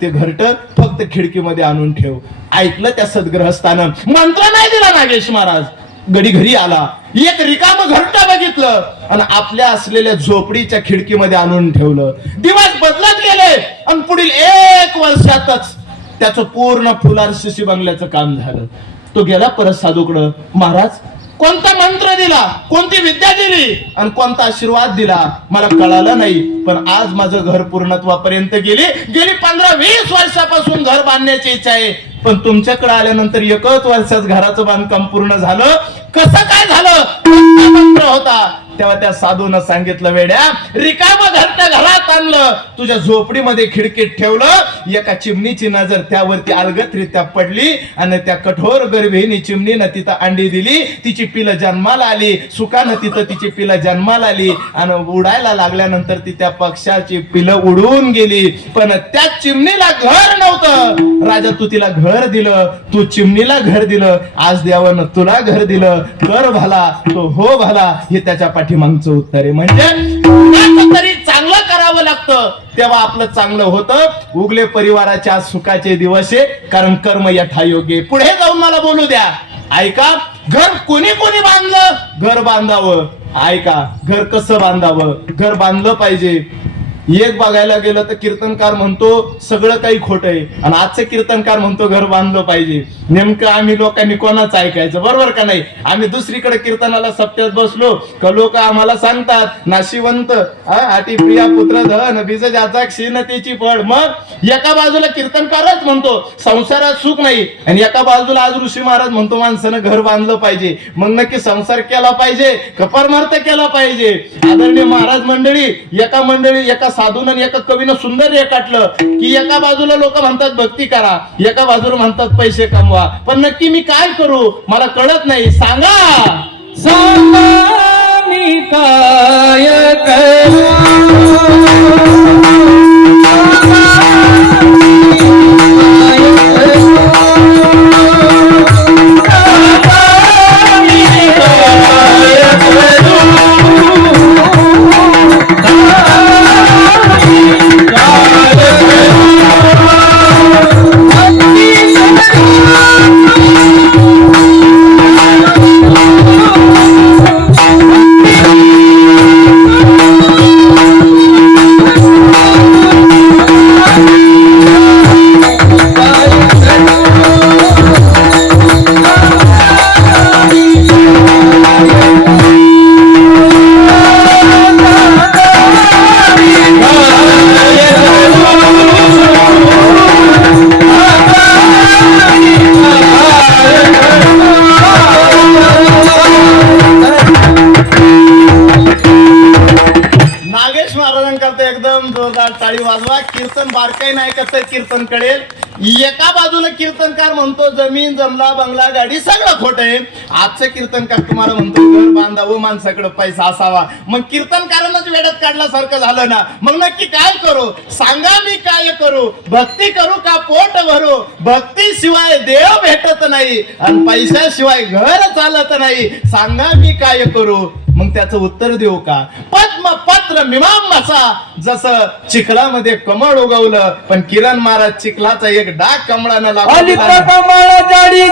ते घरट फक्त खिडकीमध्ये आणून ठेव. ऐकलं त्या सद्ग्रहस्थानं, मंत्र नाही दिला नागेश महाराज. गडी घरी आला, एक रिकाम घरट बघितलं आणि आपल्या असलेल्या झोपडीच्या खिडकीमध्ये आणून ठेवलं. दिवस बदलत गेले आणि पुढील 1 वर्षातच त्याचं पूर्ण फुलार शिशी बंगल्याचं काम झालं. तो गेला परत साधूकडं, महाराज कोणता मंत्र दिला, कोणती विद्या दिली आणि कोणता आशीर्वाद दिला मला कळालं नाही, पण आज माझं घर पूर्णत्वापर्यंत गेली 15-20 वर्षापासून घर बांधण्याची इच्छा आहे, पण तुमच्याकडे आल्यानंतर 1च वर्षात घराचं बांधकाम पूर्ण झालं. कसं काय झालं? मंत्र होता. तेव्हा त्या साधूनं सांगितलं, वेड्या रिकामं घरटं घरात आणलं, तुझ्या झोपडीमध्ये खिडकीत ठेवलं. एका चिमणीची नजर त्यावरती अलगदरित्या पडली आणि त्या कठोर गर्भीनी चिमणीनं तिथं अंडी दिली. तिची पिलं जन्माला आली, सुखानं तिथं तिची पिलं जन्माला आली आणि उडायला लागल्यानंतर ती त्या पक्षाची पिलं उडून गेली. पण त्या चिमणीला घर नव्हतं. राजा तू तिला घर दिलं, तू चिमणीला घर दिलं, आज देवानं तुला घर दिलं. कर भला तो हो भला, हे त्याच्या पाठीमागचं उत्तर आहे. म्हणजे तरी चांगलं करावं लागतं तेव्हा आपलं चांगलं होतं. उगले परिवाराच्या सुखाचे दिवस आहे, कारण कर्म यथायोग्य. पुढे जाऊन मला बोलू द्या. ऐका, घर कोणी कोणी बांधलं? घर बांधावं. ऐका, घर कसं बांधावं? घर बांधलं पाहिजे एक बघायला गेलं तर कीर्तनकार म्हणतो सगळं काही खोट आहे, आणि आजचे कीर्तनकार म्हणतो घर बांधलं पाहिजे. नेमकं आम्ही लोकांनी कोणाचं ऐकायचं, बरोबर का नाही? आम्ही दुसरीकडे कीर्तनाला सप्त्यात बसलो का लोक आम्हाला सांगतात नाशिवंत आटी प्रिया पुत्र धन बीज ज्याचा क्षीणतेची फळ. मग एका बाजूला कीर्तनकारच म्हणतो संसारात सुख नाही, आणि एका बाजूला आज ऋषी महाराज म्हणतो माणसानं घर बांधलं पाहिजे. मग नक्की संसार केला पाहिजे का परमार्थ केला पाहिजे? आदरणीय महाराज मंडळी, एका साधून आणि एका कवीनं सुंदर रेखाटलं की एका बाजूला लोक म्हणतात भक्ती करा, एका बाजूला म्हणतात पैसे कमवा, पण नक्की मी काय करू मला कळत नाही. सांगा सांगा मी काय करू. नागेश महाराजांकरता एकदम जोरदार टाळी वाजवा. कीर्तन बारकाई नाही कसं कीर्तन कळेल. एका बाजूला कीर्तनकार म्हणतो जमीन जमला बंगला गाडी सगळं खोट आहे, आजचं कीर्तनकार तुम्हाला म्हणतो घर बांधावं माणसाकडे पैसा असावा. मग कीर्तनकारांनाच वेड्यात काढल्यासारखं झालं ना. मग नक्की काय करू? सांगा मी काय करू? भक्ती करू का पोट भरू? भक्ती शिवाय देव भेटत नाही आणि पैशाशिवाय घर चालत नाही. सांगा मी काय करू? मग त्याचं उत्तर देऊ का? पद्म पत्र मीमांसा, जसं चिखलामध्ये कमळ उगवलं पण किरण महाराज चिखलाचा एक डाग कमळानं लागला. कमळ जाडी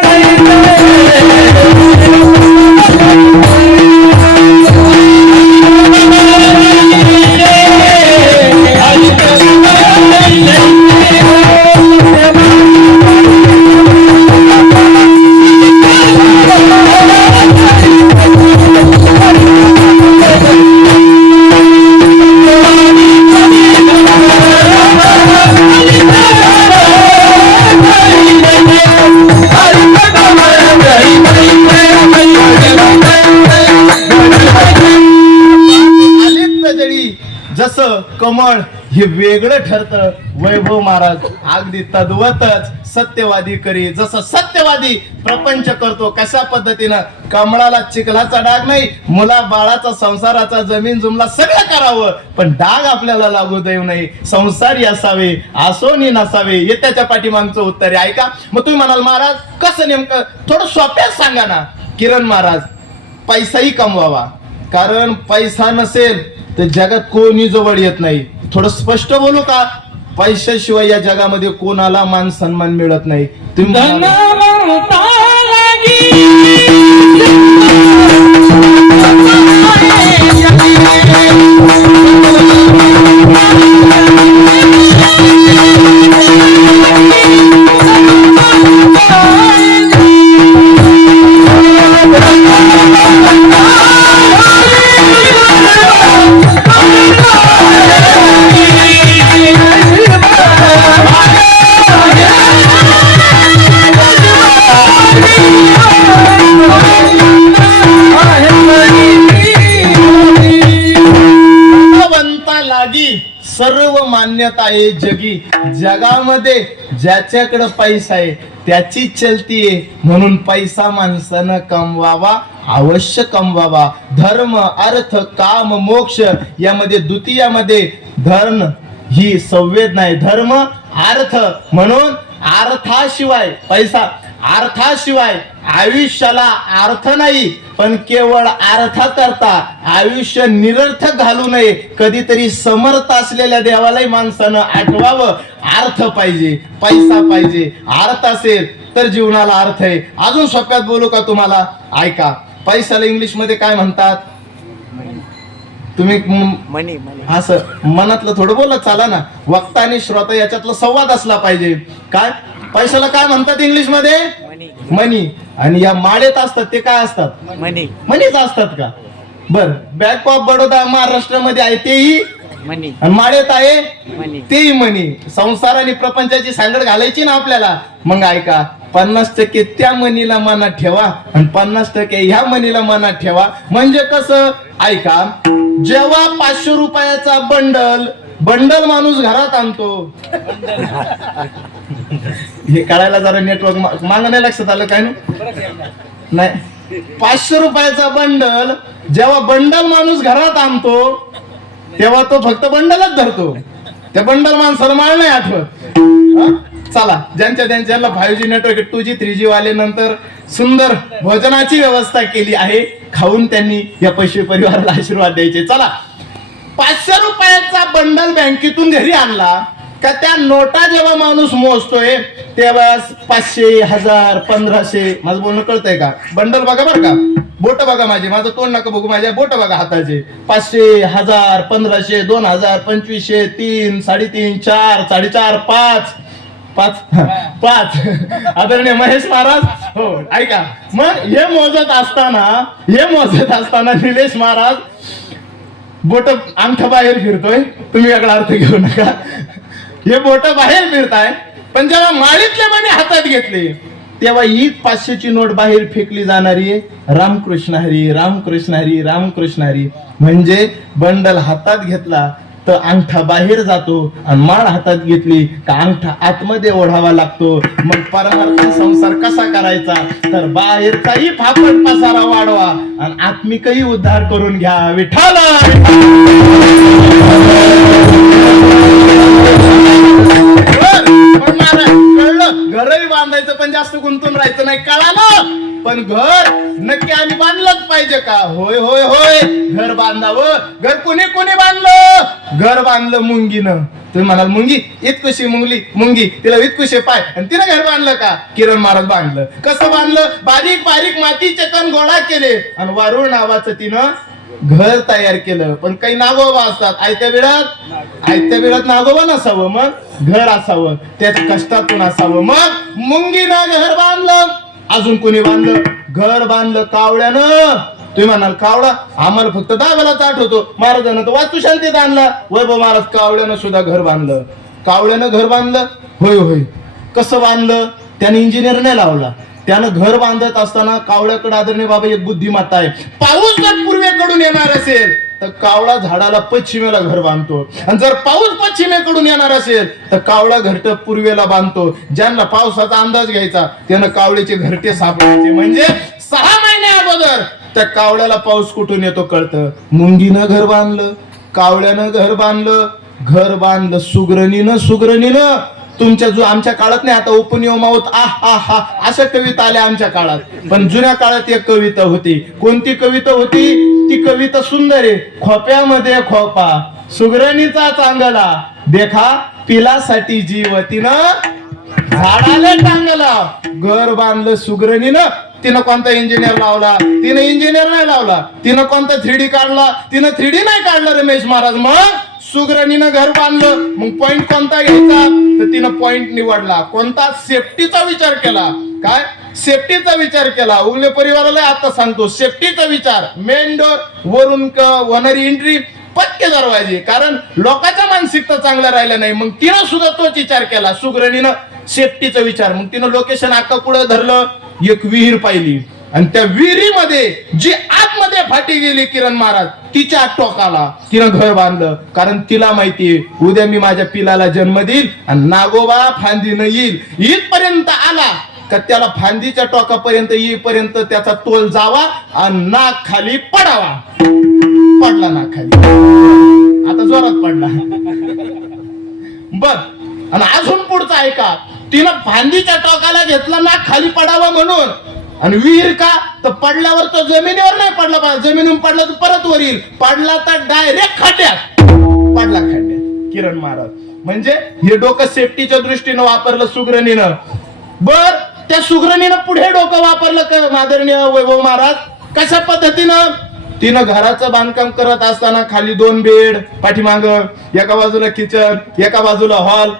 जसं कमळ हे वेगळं ठरतं, वैभव महाराज अगदी तद्वतच सत्यवादी करी. जसं सत्यवादी प्रपंच करतो कशा पद्धतीनं, कमळाला चिखलाचा डाग नाही, मुला बाळाचा संसाराचा जमीन जुमला सगळं करावं पण डाग आपल्याला लागू देऊ नये. संसारी असावे असोनी नसावे हे त्याच्या पाठीमागचं उत्तर आहे. ऐका, मग तुम्ही म्हणाल महाराज कसं नेमकं? थोडं सोप्यात सांगा ना. किरण महाराज पैसाही कमवावा, कारण पैसा नसेल तर जगात कोणी जवळ येत नाही. थोडं स्पष्ट बोलू का? पैशाशिवाय या जगामध्ये कोणाला मान सन्मान मिळत नाही. तुम्ही सर्व मान्यता आहे जगी. जगामध्ये ज्याच्याकडे पैसा आहे त्याची चलती आहे, म्हणून पैसा माणसानं कमवावा, अवश्य कमवावा. धर्म अर्थ काम मोक्ष यामध्ये द्वितीयामध्ये धर्म ही संवेदना आहे. धर्म अर्थ, म्हणून अर्थाशिवाय पैसा, अर्थाशिवाय आयुष्याला अर्थ नाही, पण केवळ अर्थ करता आयुष्य निरर्थक घालू नये. कधीतरी समर्थ असलेल्या देवालाही माणसानं आठवावं. अर्थ पाहिजे, पैसा पाहिजे, अर्थ असेल तर जीवनाला अर्थ आहे. अजून सोप्यात बोलू का तुम्हाला? ऐका, पैशाला इंग्लिश मध्ये काय म्हणतात? तुम्ही मनी मनी असं मनातलं थोडं बोलत चाला ना. वक्ता आणि श्रोता याच्यातला संवाद असला पाहिजे. काय पैशाला काय म्हणतात इंग्लिश मध्ये? मनी मनी. आणि या माळेत असतात ते काय असतात? मनी मनीच असतात का? बर, बँक ऑफ बडोदा महाराष्ट्रामध्ये आहे तेही मनी आणि माळेत आहे मनी तेही मनी. संसार आणि प्रपंचाची सांगड घालायची ना आपल्याला. मग ऐका, 50% त्या मनीला मनात ठेवा आणि 50% ह्या मनीला मनात ठेवा. म्हणजे कसं? ऐका, जेव्हा 500 रुपयाचा बंडल माणूस घरात आणतो, हे कळायला जरा नेटवर्क मागं लक्षात आलं काय नाही? 500 रुपयाचा जेव्हा बंडल माणूस घरात आणतो तेव्हा तो फक्त बंडलच धरतो. त्या बंडल माणसाला माळ नाही आठवत. चला, ज्यांच्याला 5G नेटवर्क 2G 3G वाले नंतर सुंदर भोजनाची व्यवस्था केली आहे, खाऊन त्यांनी या पैसे परिवाराला आशीर्वाद द्यायचे. चला, 500 रुपयाचा बंडल बँकेतून घरी आणला का त्या नोटा जेव्हा माणूस मोजतोय तेव्हा 500, 1000, 1500, माझं बोलणं कळतंय का? बंडल बघा बरं का, बोट बघा माझं तोंड नका बघू, माझ्या बोट बघा हाताचे. 500, 1000, 1500, 2000, 2500, 3, 3.5, 4, 4.5, 5 आदरणीय महेश महाराज. हो, ऐका, मग हे मोजत असताना निलेश महाराज बोट अंगठा बाहेर फिरतोय. तुम्ही वेगळा अर्थ घेऊ नका. हे बोट बाहेर फिरताय, पण जेव्हा माळीतले मणी हातात घेतले तेव्हा ही 500ची नोट बाहेर फेकली जाणारी आहे. रामकृष्ण हरी, रामकृष्ण हरी, रामकृष्ण हरी. म्हणजे बंडल हातात घेतला तर अंगठा बाहेर जातो आणि माळ हातात घेतली का अंगठा आतमध्ये ओढावा लागतो. मग परमार्थ संसार कसा करायचा? तर बाहेरचाही फापट पसारा वाढवा आणि आत्मिकही उद्धार करून घ्या. विठ्ठल कळलं? घरही बांधायचं पण जास्त गुंतून राहायचं नाही. कळालं? पण घर नक्की आम्ही बांधलंच पाहिजे का? होय होय होय, घर बांधावं. घर कोणी बांधलं? घर बांधलं मुंगीनं. तुम्ही म्हणाल मुंगी इतकुशी मुंगी तिला इतकुशे पाय आणि तिनं घर बांधलं का? किरण महाराज बांधलं. कसं बांधलं? बारीक बारीक मातीचे कण गोळा केले आणि वारुळ नावाचं तिनं घर तयार केलं. पण काही नागोबा असतात, आयत्या वेळात नागोबा नसावं, मग घर असावं, त्याच्या कष्टातून असावं. मग मुंगीनं घर बांधलं. अजून कोणी बांधलं? घर बांधलं कावळ्यानं. तुम्ही म्हणाल कावळा, आम्हाला फक्त दाव्यालाच आठवतो. महाराजांना तर वास्तुशांतीत आणला. वैभव महाराज कावळ्यानं सुद्धा घर बांधलं. कावळ्यानं घर बांधलं. होय होय. कसं बांधलं? त्याने इंजिनियर नाही लावला. त्यानं घर बांधत असताना कावळ्याकडे आदरणीय बाबा एक बुद्धिमत्ता आहे. पाऊस जर पूर्वेकडून येणार असेल तर कावळा झाडाला पश्चिमेला घर बांधतो, आणि जर पाऊस पश्चिमेकडून येणार असेल तर कावळा घरट पूर्वेला बांधतो. ज्यांना पावसाचा अंदाज घ्यायचा त्यानं कावळ्याचे घरटे सापडायचे. म्हणजे 6 महिने अगोदर त्या कावळ्याला पाऊस कुठून येतो कळतं. मुंगीनं घर बांधलं, कावळ्यानं घर बांधलं सुगरणीनं. तुमच्या जो आमच्या काळात नाही, आता उपनियम आहोत अशा कविता आल्या आमच्या काळात. पण जुन्या काळात एक कविता होती. कोणती कविता होती? ती कविता सुंदर आहे. खोप्यामध्ये खोपा सुगरणीचा चांगला, देखा पिलासाठी जीव तिनं झाडाला टांगला. घर बांधलं सुगरणीनं. तिनं कोणता इंजिनियर लावला? तिनं इंजिनियर नाही लावला. तिनं कोणता 3D काढला? तिनं 3D नाही काढलं रमेश महाराज. मग सुगरणीनं घर बांधलं. मग पॉइंट कोणता घ्यायचा? तर तिनं पॉइंट निवडला. कोणता? सेफ्टीचा विचार केला. काय? सेफ्टीचा विचार केला. उगले परिवाराला आता सांगतो, सेफ्टीचा विचार. मेन डोर, वरून होणारी एंट्री, पक्के दरवाजे. कारण लोकांचा मानसिकता चांगला राहिला नाही. मग तिनं सुद्धा तोच विचार केला. सुगरणीनं सेफ्टीचा विचार. मग तिनं लोकेशन आता पुढे धरलं. एक विहीर पाहिली आणि त्या विहिरीमध्ये जी आतमध्ये फाटी गेली किरण महाराज, तिच्या टोकाला तिनं घर बांधलं. कारण तिला माहितीये उद्या मी माझ्या पिलाला जन्म देईल आणि नागोबा फांदीनं येईल. इथपर्यंत आला का त्याला फांदीच्या टोकापर्यंत येईपर्यंत त्याचा तोल जावा आणि नाक खाली पडावा. पडला नाक खाली, आता जोरात पडला. बघ, आणि अजून पुढचं ऐका. तिनं फांदीच्या टोकाला घेतला नाक खाली पडावा म्हणून. आणि विहीर का? तर पडल्यावर तो जमिनीवर नाही पडला पाहिजे. जमिनीवर पडला तर परत वर येईल. पडला तर डायरेक्ट खड्ड्यात पडला. खड्ड्यात किरण महाराज. म्हणजे हे डोकं सेफ्टीच्या दृष्टीनं वापरलं सुगरणीनं. बर, त्या सुगरणीनं पुढे डोकं वापरलं का आदरणीय वैभव महाराज? कशा पद्धतीनं? तिनं घराचं बांधकाम करत असताना खाली 2 बेड, पाठीमाग एका बाजूला किचन, एका बाजूला हॉल.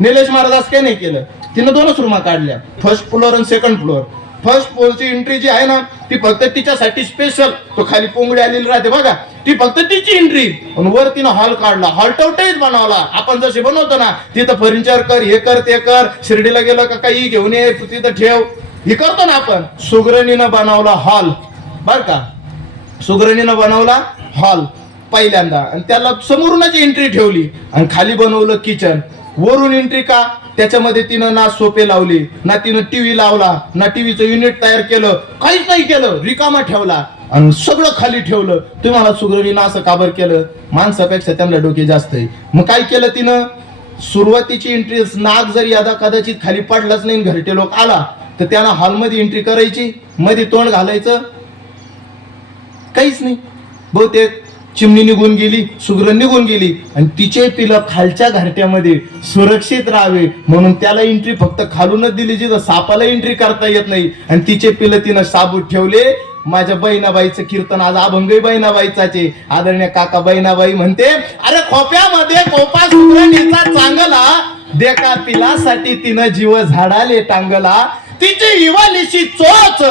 निलेश महाराज काय नाही केलं, तिनं 2च रूमा काढल्या, फर्स्ट फ्लोअर आणि सेकंड फ्लोअर. फर्स्ट फ्लोअरची एंट्री जी आहे ना ती फक्त तिच्यासाठी स्पेशल, तो खाली पोंगडी आलेली राहते बघा, ती फक्त तिची एंट्री. आणि वर तिनं हॉल काढला, हॉल टवटेच बनवला. आपण जसे बनवतो ना तिथं फर्निचर कर, हे कर ते कर, शिर्डीला गेलं का काही घेऊन ये तू तिथं ठेव, हे करतो ना आपण. सुगरणीनं बनवला हॉल बर का, सुगरणीनं बनवला हॉल पहिल्यांदा, आणि त्याला समोरूनच एंट्री ठेवली. आणि खाली बनवलं किचन. वरून एंट्री का, त्याच्यामध्ये तिनं ना सोपे लावले, ना तिनं टीव्ही लावला, ना टीव्हीचं युनिट तयार केलं, काहीच नाही केलं, रिकामा ठेवला आणि सगळं खाली ठेवलं. तुम्हाला सुगरणीनं असं काबर केलं, माणसापेक्षा त्यांना डोके जास्त आहे. मग काय केलं तिनं, सुरुवातीची एंट्री नाग जरी आता कदाचित खाली पडलाच नाही, घरटे लोक आला तर त्यांना हॉलमध्ये एंट्री करायची, मध्ये तोंड घालायचं, काहीच नाही. बहुतेक चिमणी निघून गेली, सुगरण निघून गेली, आणि तिचे पिलं खालच्या घरट्यामध्ये सुरक्षित राहावे म्हणून त्याला एंट्री फक्त खालूनच दिली, जिथं सापाला एंट्री करता येत नाही. आणि तिचे पिलं तिनं साबूत ठेवले. माझ्या बहिणाबाईचं कीर्तन आज अभंग बहिणाबाईचाचे. आदरणीय काका बहिणाबाई म्हणते, अरे खोप्यामध्ये कोपा सुगरणीचा चांगला, देका पिलासाठी तिनं जीव झाडाले टांगला. तिची इवालीशी चोच,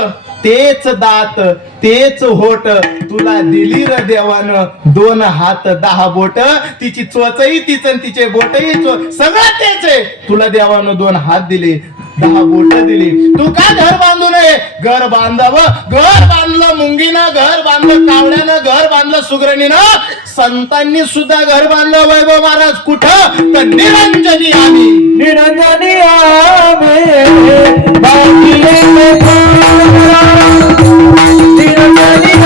तेच दात, तेच होट, तुला दिली र देवानं 2 हात 10 बोट. तिची चोचही तीच, तिचे बोटही सगळं तेच आहे. तुला देवानं 2 हात दिले, 10 बोट दिली. तू का घर बांधू नये, घर बांधावं. घर बांधलं मुंगीनं, घर बांधलं कावड्यानं, घर बांधलं सुगरणीनं, संतांनी सुद्धा घर बांधलं. वैभव महाराज कुठं, तर निरंजनी आम्ही, निरंजनी आवे बाकीले निरंजनी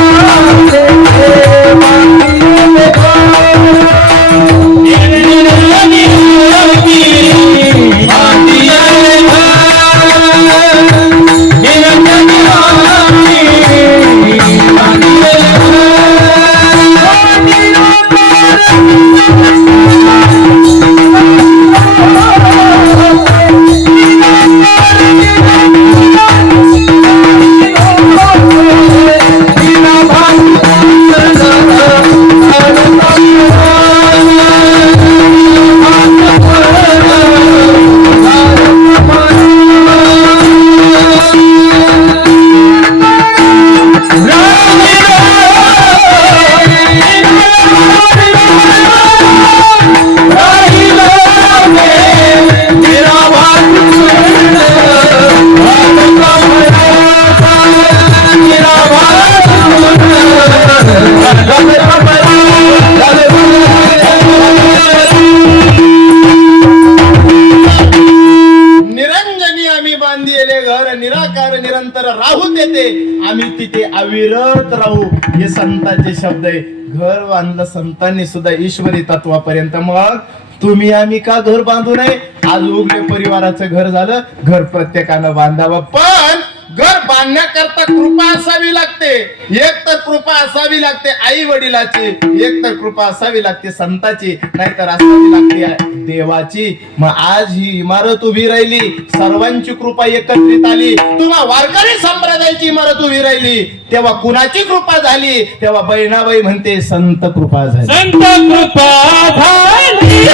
आवे निराकार निरंतर राहू देते, आम्ही तिथे अविरत राहू. हे संतांचे शब्द आहे. घर बांधलं संतांनी सुद्धा ईश्वरी तत्वापर्यंत. मग तुम्ही आम्ही का घर बांधू नये. आज उगले परिवाराचं घर झालं, घर प्रत्येकानं बांधावं. पण घर बांधण्याकरता कृपा असावी लागते. एक तर कृपा असावी लागते आई वडिलाची, एक तर कृपा असावी लागते संताची, नाहीतर असावी लागते देवाची. मग आज ही इमारत उभी राहिली, सर्वांची कृपा एकत्रित आली. तुम्हा वारकरी संप्रदायाची इमारत उभी राहिली, तेव्हा कुणाची कृपा झाली, तेव्हा बहिणाबाई म्हणते संत कृपा झाली. संत कृपा झाली,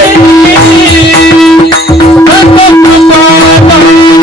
संत कृपा झाली.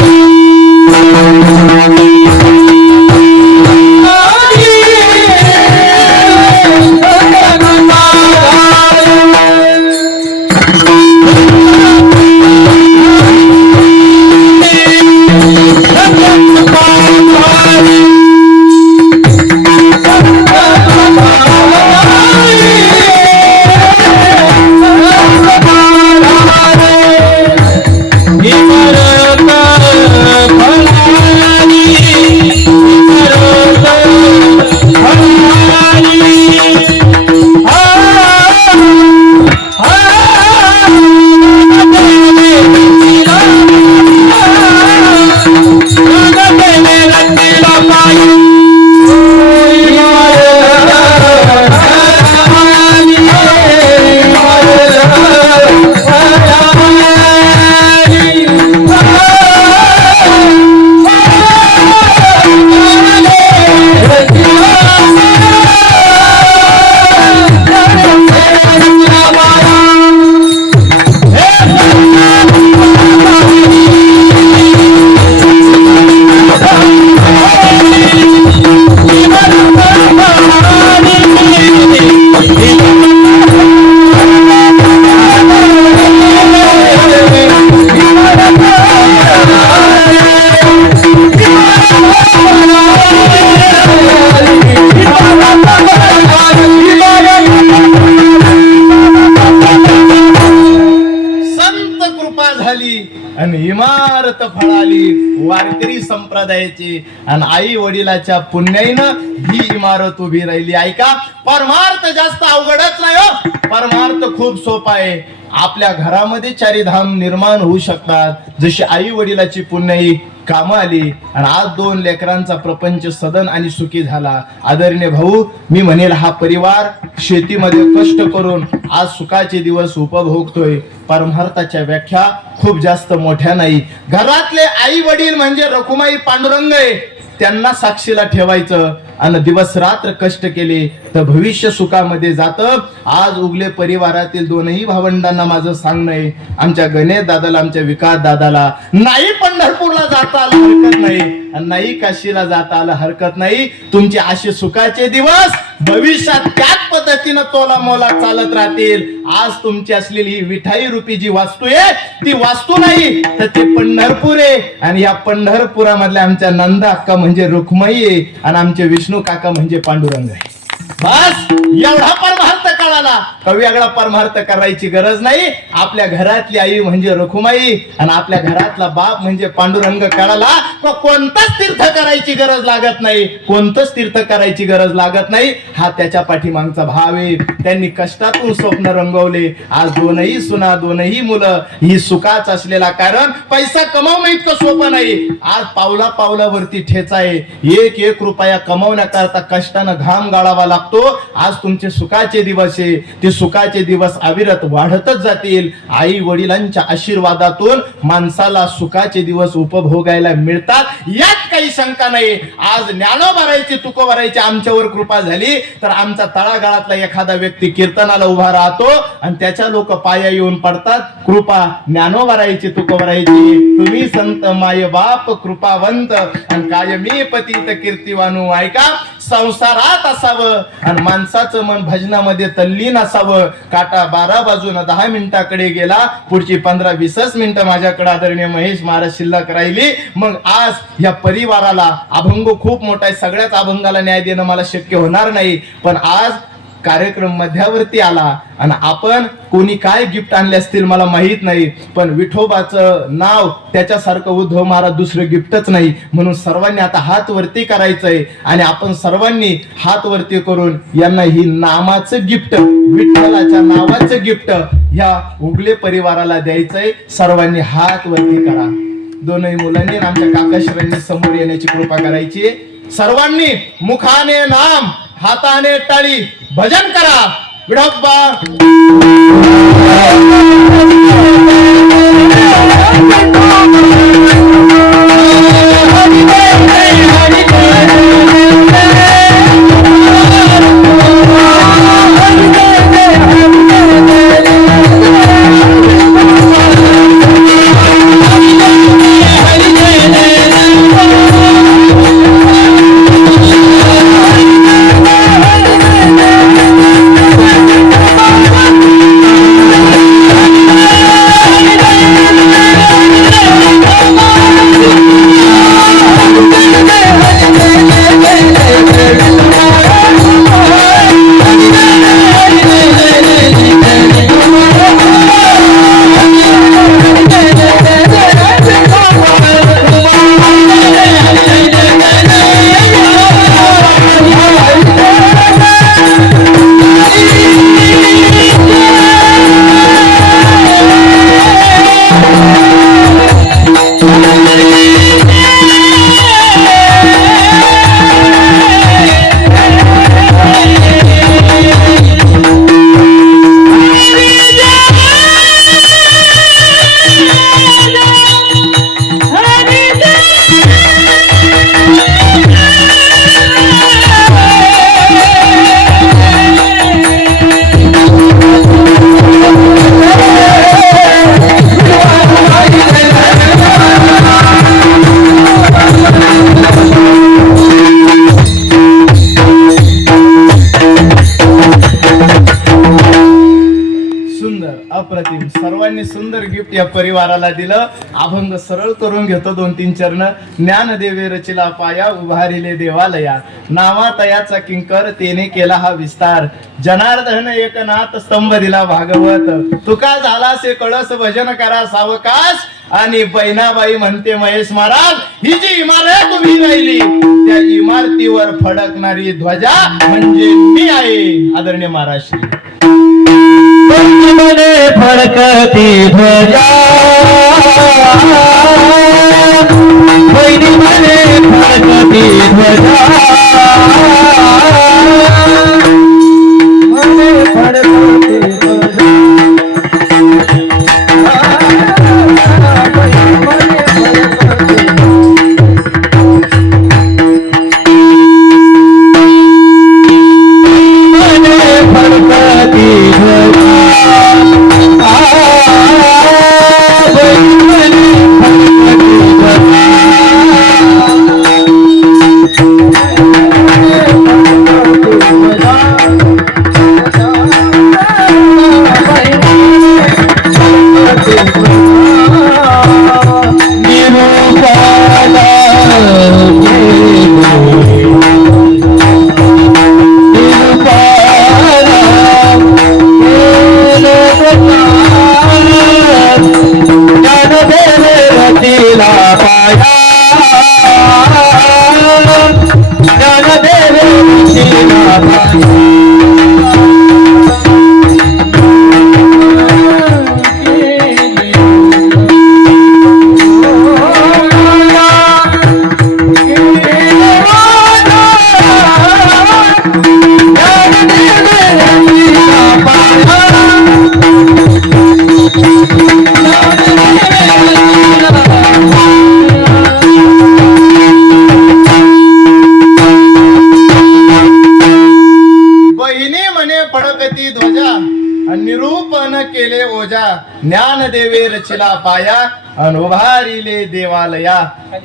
आली आणि इमारत फळाली वारकरी संप्रदायाची आणि आई वडिलाच्या पुण्याईनं ही इमारत उभी राहिली. ऐका, परमार्थ जास्त अवघडच नाही हो, परमार्थ खूप सोपा आहे. आपल्या घरामध्ये चारिधाम निर्माण होऊ शकतात. जशी आई वडिलाची पुण्याई कामं आली आणि आज 2 लेकरांचा प्रपंच सदन आणि सुखी झाला. आदरणीय भाऊ, मी म्हणेल हा परिवार शेतीमध्ये कष्ट करून आज सुखाचे दिवस उपभोगतोय. परमार्थाच्या व्याख्या खूप जास्त मोठ्या नाही. घरातले आई वडील म्हणजे रखुमाई पांडुरंग आहे, त्यांना साक्षीला ठेवायचं आणि दिवस रात्र कष्ट केले तर भविष्य सुखामध्ये जातं. आज उगले परिवारातील 2ही भावंडांना माझं सांगणं आहे, आमच्या गणेश दादाला, आमच्या विकास दादाला नाही पंढरपूरला जाता आलं हरकत नाही आणि नाही काशीला जाता आलं हरकत नाही. तुमचे असे सुखाचे दिवस भविष्यात त्याच पद्धतीनं तोला मोला चालत राहतील. आज तुमची असलेली ही विठाई रूपी जी वास्तू आहे ती वास्तू नाही तर ते पंढरपूर आहे आणि या पंढरपुरामधल्या आमच्या नंदा अक्का म्हणजे रुक्माई आहे आणि आमचे विष्णू काका म्हणजे पांडुरंग आहे. बस एवढा परमार्थ कळाला का वेगळा परमार्थ करायची गरज नाही. आपल्या घरातली आई म्हणजे रखुमाई आणि आपल्या घरातला बाप म्हणजे पांडुरंग कळाला का कोणतंच तीर्थ करायची गरज लागत नाही, कोणतंच तीर्थ करायची गरज लागत नाही. हा त्याच्या पाठीमागचा भाव आहे. त्यांनी कष्टातून स्वप्न रंगवले. आज 2ही सुना 2ही मुलं ही सुखाच असलेला कारण पैसा कमावणं इतकं सोपं नाही. आज पावला पावलावरती ठेचा आहे. 1 रुपया कमवण्याकरता कष्टानं घाम गाळावा लागतो. आज तुमचे सुखाचे दिवस आहे, ते सुखाचे दिवस अविरत वाढतच जातील. आई वडिलांच्या आशीर्वादातून माणसाला सुखाचे दिवस उपभोगायला मिळतात, यात काही शंका नाही. आज ज्ञानोबारायची तुकोबारायची आमच्यावर कृपा झाली तर आमचा तळागाळातला एखादा व्यक्ती कीर्तनाला उभा राहतो आणि त्याच्या लोक पाया येऊन पडतात. कृपा ज्ञानोबारायची तुकोबारायची, तुम्ही संत माय बाप कृपावंत आणि कायमी पतित कीर्तिवानू. ऐका, संसारात असावं आणि माणसाचं मन भजनामध्ये तल्लीन असावं. काटा 12 वाजून 10 मिनिटाकडे गेला, पुढची 15-20 मिनिटं माझ्याकडे आदरणीय महेश महाराज शिल्लक राहिली. मग आज या परिवाराला अभंग खूप मोठा आहे, सगळ्याच अभंगाला न्याय देणं मला शक्य होणार नाही. पण आज कार्यक्रम मध्यावरती आला आणि आपण कोणी काय गिफ्ट आणले असतील मला माहित नाही, पण विठोबाचं नाव त्याच्यासारखं उद्धव महाराज दुसरं गिफ्टच नाही. म्हणून सर्वांनी आता हात वरती करायचंय आणि आपण सर्वांनी हात वरती करून यांना ही नामाचं गिफ्ट, विठ्ठलाच्या नावाचं गिफ्ट ह्या उगले परिवाराला द्यायचंय. सर्वांनी हात वरती करा. 2ही मुलांनी आमच्या काकाश्वरांनी समोर येण्याची कृपा करायची. सर्वांनी मुखाने नाम, हाताने टाळी, भजन करा. विठोबा सुंदर गिफ्ट या परिवाराला दिलं. अभंग सरळ करून घेतो 2-3 चरण. ज्ञानदेवे रचिला पाया उभारिले देवालया, नावा तयाचा किंकर तेने केला हा विस्तार. जनार्दन एकनाथ स्तंभ दिला भागवत, तुका झाला से कळस भजन करा सावकाश. आणि बहिणाबाई म्हणते महेश महाराज, ही जी इमारत उभी राहिली त्या इमारतीवर फडकणारी ध्वजा म्हणजे मी आहे. आदरणीय महाराज श्री मने फडकती ध्वजा, बहिणी मने फडकती ध्वजा, मने फडकती ध्वजा. निरूपण केले ओजा, ज्ञान देवे रचिला पाया अन उभारिले देवालया.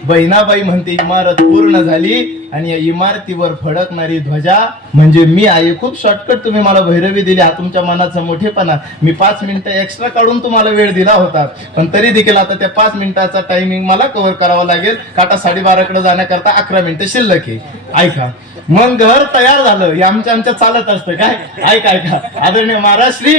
बहिणाबाई म्हणते इमारत पूर्ण झाली आणि या इमारतीवर फडकणारी ध्वजा म्हणजे मी आहे. खूप शॉर्टकट तुम्ही मला भैरवी दिली, हा तुमच्या मनाचा मोठेपणा. मी 5 मिनिटं एक्स्ट्रा काढून तुम्हाला वेळ दिला होता, पण तरी देखील आता त्या 5 मिनिटाचा टायमिंग मला कव्हर करावा लागेल. काटा 12:30 कडे जाण्याकरता 11 मिनिटं शिल्लक आहे. ऐका, मग घर तयार झालं. हे आमच्या चालत असतं काय. ऐका ऐका, आदरणीय महाराज श्री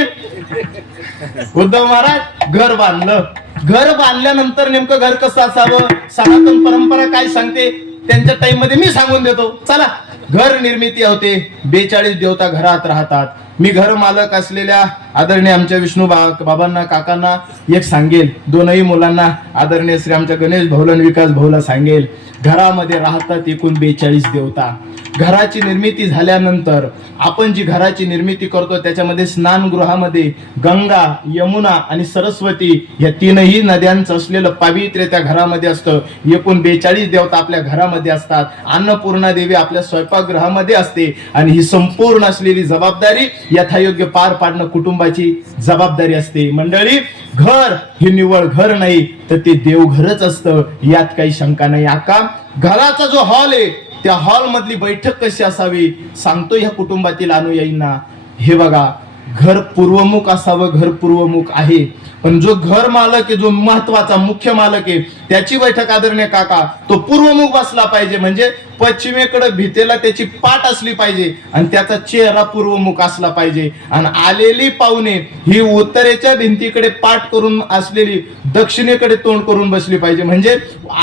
उद्धव महाराज घर बांधलं. घर बांधल्यानंतर नेमकं घर कसं असावं, सनातन परंपरा काय सांगते त्यांच्या टाइम मध्ये मी सांगून देतो. चला, घर निर्मिती होते. 42 देवता घरात राहतात. मी घर मालक असलेल्या आदरणीय आमच्या विष्णू बाबांना काकांना एक सांगेल, दोनही मुलांना आदरणीय श्री आमच्या गणेश भाऊला विकास भाऊला सांगेल, घरामध्ये राहतात एकूण 42 देवता. घराची निर्मिती झाल्यानंतर आपण जी घराची निर्मिती करतो त्याच्यामध्ये स्नानगृहामध्ये गंगा, यमुना आणि सरस्वती या 3ही नद्यांचं असलेलं पावित्र्य त्या घरामध्ये असतं. एकूण 42 देवता आपल्या घरामध्ये असतात. अन्नपूर्णा देवी आपल्या स्वयंपाकगृहामध्ये असते आणि ही संपूर्ण असलेली जबाबदारी यथायोग्य पार पाडणं कुटुंबाची जबाबदारी असते. मंडळी, घर हे निव्वळ घर नाही तर ते देवघरच असतं, यात काही शंका नाही. आका, घराचा जो हॉल आहे त्या हॉल मधली बैठक कशी असावी सांगतो ह्या कुटुंबातील अनुयायींना. हे बघा, घर पूर्वमुख असावं. घर पूर्वमुख आहे, पण जो घर मालक आहे, जो महत्वाचा मुख्य मालक आहे, त्याची बैठक आदरणीय काका तो पूर्वमुख बसला पाहिजे. म्हणजे पश्चिमेकडे भीतेला त्याची पाठ असली पाहिजे आणि त्याचा चेहरा पूर्वमुख असला पाहिजे. आणि आलेली पाहुणे ही उत्तरेच्या भिंतीकडे पाठ करून असलेली दक्षिणेकडे तोंड करून बसली पाहिजे. म्हणजे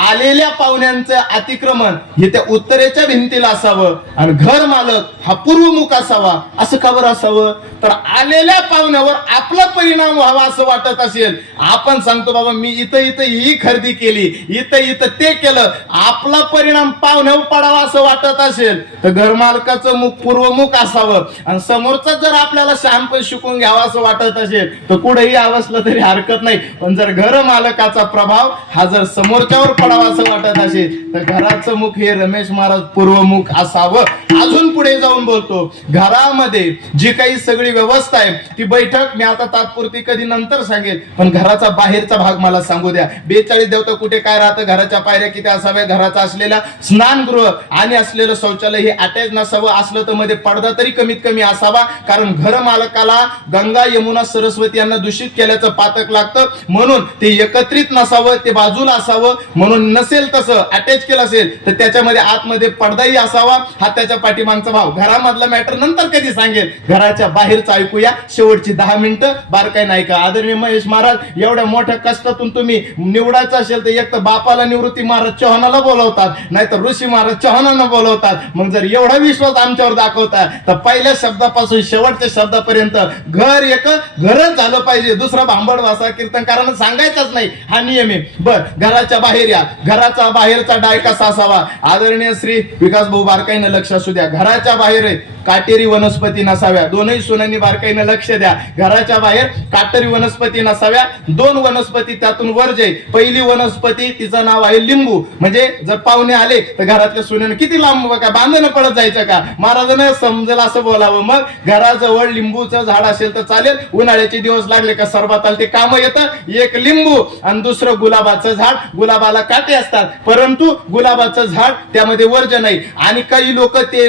आलेल्या पाहुण्यांचं अतिक्रमण हे त्या उत्तरेच्या भिंतीला असावं आणि घर मालक हा पूर्वमुख असावा. असं का बरं असावं, तर आलेल्या पाहुण्यावर आपला परिणाम व्हावा असं वाटत असेल. आपण सांगतो बाबा मी इथं ही खरेदी केली, इथं ते केलं, आपला परिणाम पाहुण्यावर पडावा असं वाटत असेल तर घर मालकाचं मुख पूर्वमुख असावं. आणि समोरचा जर आपल्याला शहाणपण शिकून घ्यावा असं वाटत असेल तर कुठेही असलं तरी हरकत नाही. पण जर घर मालकाचा प्रभाव हा जर समोरच्यावर पडावा असं वाटत असेल तर घराचं मुख हे रमेश महाराज पूर्वमुख असावं. अजून पुढे जाऊन बोलतो, घरामध्ये जी काही सगळी व्यवस्था आहे ती बैठक मी आता तात्पुरती कधी नंतर सांगेल, पण घराचा बाहेरचा भाग मला सांगू द्या. 42 देवता कुठे काय राहतं, घराच्या पायऱ्या किती असाव्या, घराचा असलेला स्नानगृह नसावं आणि असलेलं शौचालय हे अटॅच नसावं, असलं तर मध्ये पडदा तरी कमीत कमी असावा, कारण घर मालकाला गंगा यमुना सरस्वती यांना दूषित केल्याचं पातक लागतं, म्हणून ते एकत्रित नसावं, ते बाजूला असावं. म्हणून नसेल तसं अटॅच केलं असेल तर त्याच्यामध्ये आतमध्ये पडदाही असावा. हा त्याच्या पाठीमागचा भाव. घरामधला मॅटर नंतर कधी सांगेल, घराच्या बाहेरचं ऐकूया शेवटची 10 मिनिटं. बारकाई नाही का आदरणीय महेश महाराज, एवढ्या मोठ्या कष्टातून तुम्ही निवडायचं असेल तर एक तर बापाला निवृत्ती महाराज चव्हाणाला बोलवतात, नाहीतर ऋषी महाराज चव्हाणांना बोलवतात. मग जर एवढा विश्वास आमच्यावर दाखवता तर पहिल्या शब्दापासून शेवटच्या शब्दापर्यंत घर एक घरच झालं पाहिजे. दुसरा भांबड वासा कीर्तनकारांना सांगायचाच नाही, हा नियम आहे. बर, घराच्या बाहेर या. घराचा बाहेरचा डाय कसा असावा? आदरणीय श्री विकास भाऊ बारकाईनं लक्ष असू द्या. घराच्या बाहेर काटेरी वनस्पती नसाव्या. दोनही सुनांनी बारकाईनं लक्ष द्या. घराच्या बाहेर काटेरी वनस्पती नसाव्या. 2 वनस्पती त्यातून वर्ज आहे. पहिली वनस्पती तिचं नाव आहे लिंबू. म्हणजे जर पाहुणे आले तर घरातल्या सुनेनं किती लांब काय बांधणं पडत जायचं का? महाराजांना समजेल असं बोलावं. मग घराजवळ लिंबूचं झाड असेल तर चालेल. उन्हाळ्याचे दिवस लागले का सरबताला ते काम येतं. एक लिंबू आणि दुसरं गुलाबाचं झाड. गुलाबाला काटे असतात परंतु गुलाबाचं झाड त्यामध्ये वर्ज नाही. आणि काही लोक ते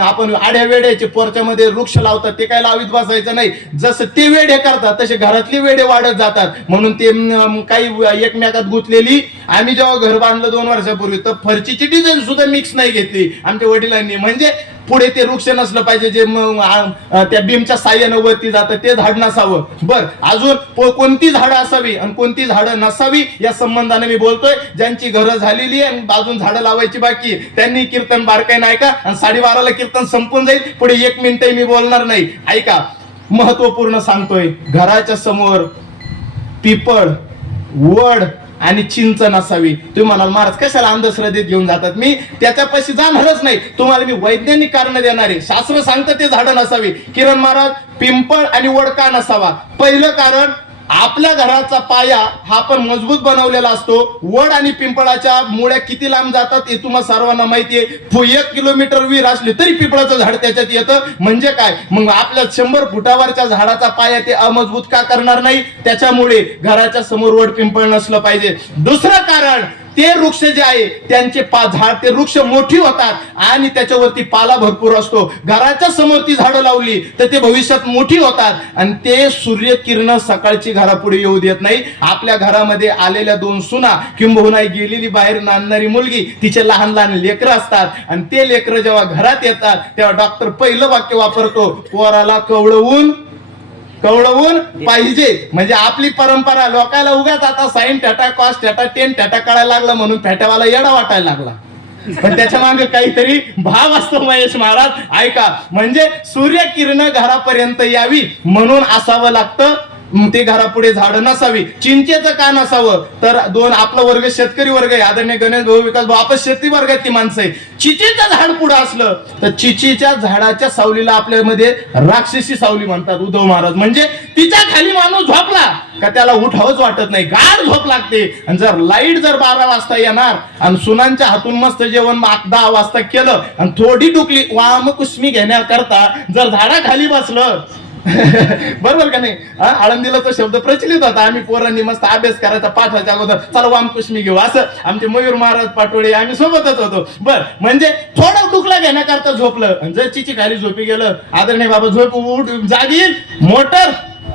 आपण आड्या वेड्याचे पोरच्यामध्ये वृक्ष लावतात, ते काय लावीत बसायचं नाही. जसं ते वेडे करतात तसे घरातले वेडे वाढत जातात. म्हणून ते काही एकमेकात गुंतलेली. आम्ही जेव्हा घर बांधलं 2 वर्षापूर्वी तर फरचीची डिझाईन सुद्धा मिक्स नाही घेतली आमच्या वडिलांनी. म्हणजे पुढे ते वृक्ष नसलं पाहिजे जे त्या बीमच्या साह्यानं वरती जातं, ते झाड नसावं. बर, अजून कोणती झाडं असावी आणि कोणती झाडं नसावी या संबंधाने मी बोलतोय. ज्यांची घरं झालेली आहे आणि अजून झाडं लावायची बाकी त्यांनी कीर्तन बारकाईनं ऐका. आणि 12:30ला कीर्तन संपून जाईल. पुढे 1 मिनिटही मी बोलणार नाही. ऐका, महत्वपूर्ण सांगतोय. घराच्या समोर पिपळ, वड आणि चिंच नसावी. तुम्ही म्हणाल महाराज कशाला अंधश्रद्धेत घेऊन जातात? मी त्याच्यापाशी जाणारच नाही. तुम्हाला मी वैज्ञानिक कारण देणार आहे. शास्त्र सांगतं ते झाडं नसावी. किरण महाराज, पिंपळ आणि वड का नसावा? पहिलं कारण, आपल्या घराचा पाया हा पण मजबूत बनवलेला असतो. वड आणि पिंपळाच्या मुळ्या किती लांब जातात हे तुम्हाला सर्वांना माहितीये. 1 किलोमीटर विहीर असली तरी पिंपळाचं झाड त्याच्यात येतं. म्हणजे काय, मग आपल्या 100 फुटावरच्या झाडाचा पाया ते अमजबूत का करणार नाही? त्याच्यामुळे घराच्या समोर वड पिंपळ नसलं पाहिजे. दुसरं कारण, ते वृक्ष जे आहे त्यांचे झाड ते वृक्ष मोठी होतात आणि त्याच्यावरती पाला भरपूर असतो. घराच्या समोर ती झाडं लावली तर ते भविष्यात मोठी होतात आणि ते सूर्यकिरण सकाळची घरापुढे येऊ देत नाही. आपल्या घरामध्ये आलेल्या 2 सुना किंबहुना गेलेली बाहेर नांदणारी मुलगी, तिचे लहान लहान लेकरं असतात आणि ते लेकरं जेव्हा घरात येतात तेव्हा डॉक्टर पहिलं वाक्य वापरतो, पोराला कवळवून पाहिजे. म्हणजे आपली परंपरा. लोकांना उगाच आता साईन टॅटा, कॉस टॅटा, 10 टॅटा कळायला लागला म्हणून फेट्यावाला येडा वाटायला लागला. पण त्याच्या मागे काहीतरी भाव असतो महेश महाराज. ऐका, म्हणजे सूर्यकिरण घरापर्यंत यावी म्हणून असावं लागतं. ते घरापुढे झाडं नसावी. चिंचेचं का नसावं? तर आपला वर्ग शेतकरी वर्ग आहे. आदरणीय गणेश भाऊ, विकास भाऊ, आपण शेती वर्गातली माणसं आहे. चिचीचं झाड पुढे असलं तर चिचीच्या झाडाच्या सावलीला आपल्यामध्ये राक्षसी सावली म्हणतात उद्धव महाराज. म्हणजे तिच्या खाली माणूस झोपला का त्याला उठावंच वाटत नाही, गाढ झोप लागते. आणि जर लाईट 12 वाजता येणार आणि सुनांच्या हातून मस्त जेवण 10 वाजता केलं आणि थोडी डुकली वाम कुस्मी घेण्याकरता जर झाडाखाली बसलं बरोबर का नाही? आळंदीला तो शब्द प्रचलित होता. आम्ही पोरांनी मस्त अभ्यास करायचा पाठाच्या अगोदर, चला वामकुश्मी घेऊ असं. आमचे मयूर महाराज पाटोळे आम्ही सोबतच होतो. बर, म्हणजे थोडं डुकला घेण्याकरता झोपलं. जर चिची खाली झोपी गेलं, आदरणीय बाबा झोप उठ जागील, मोटर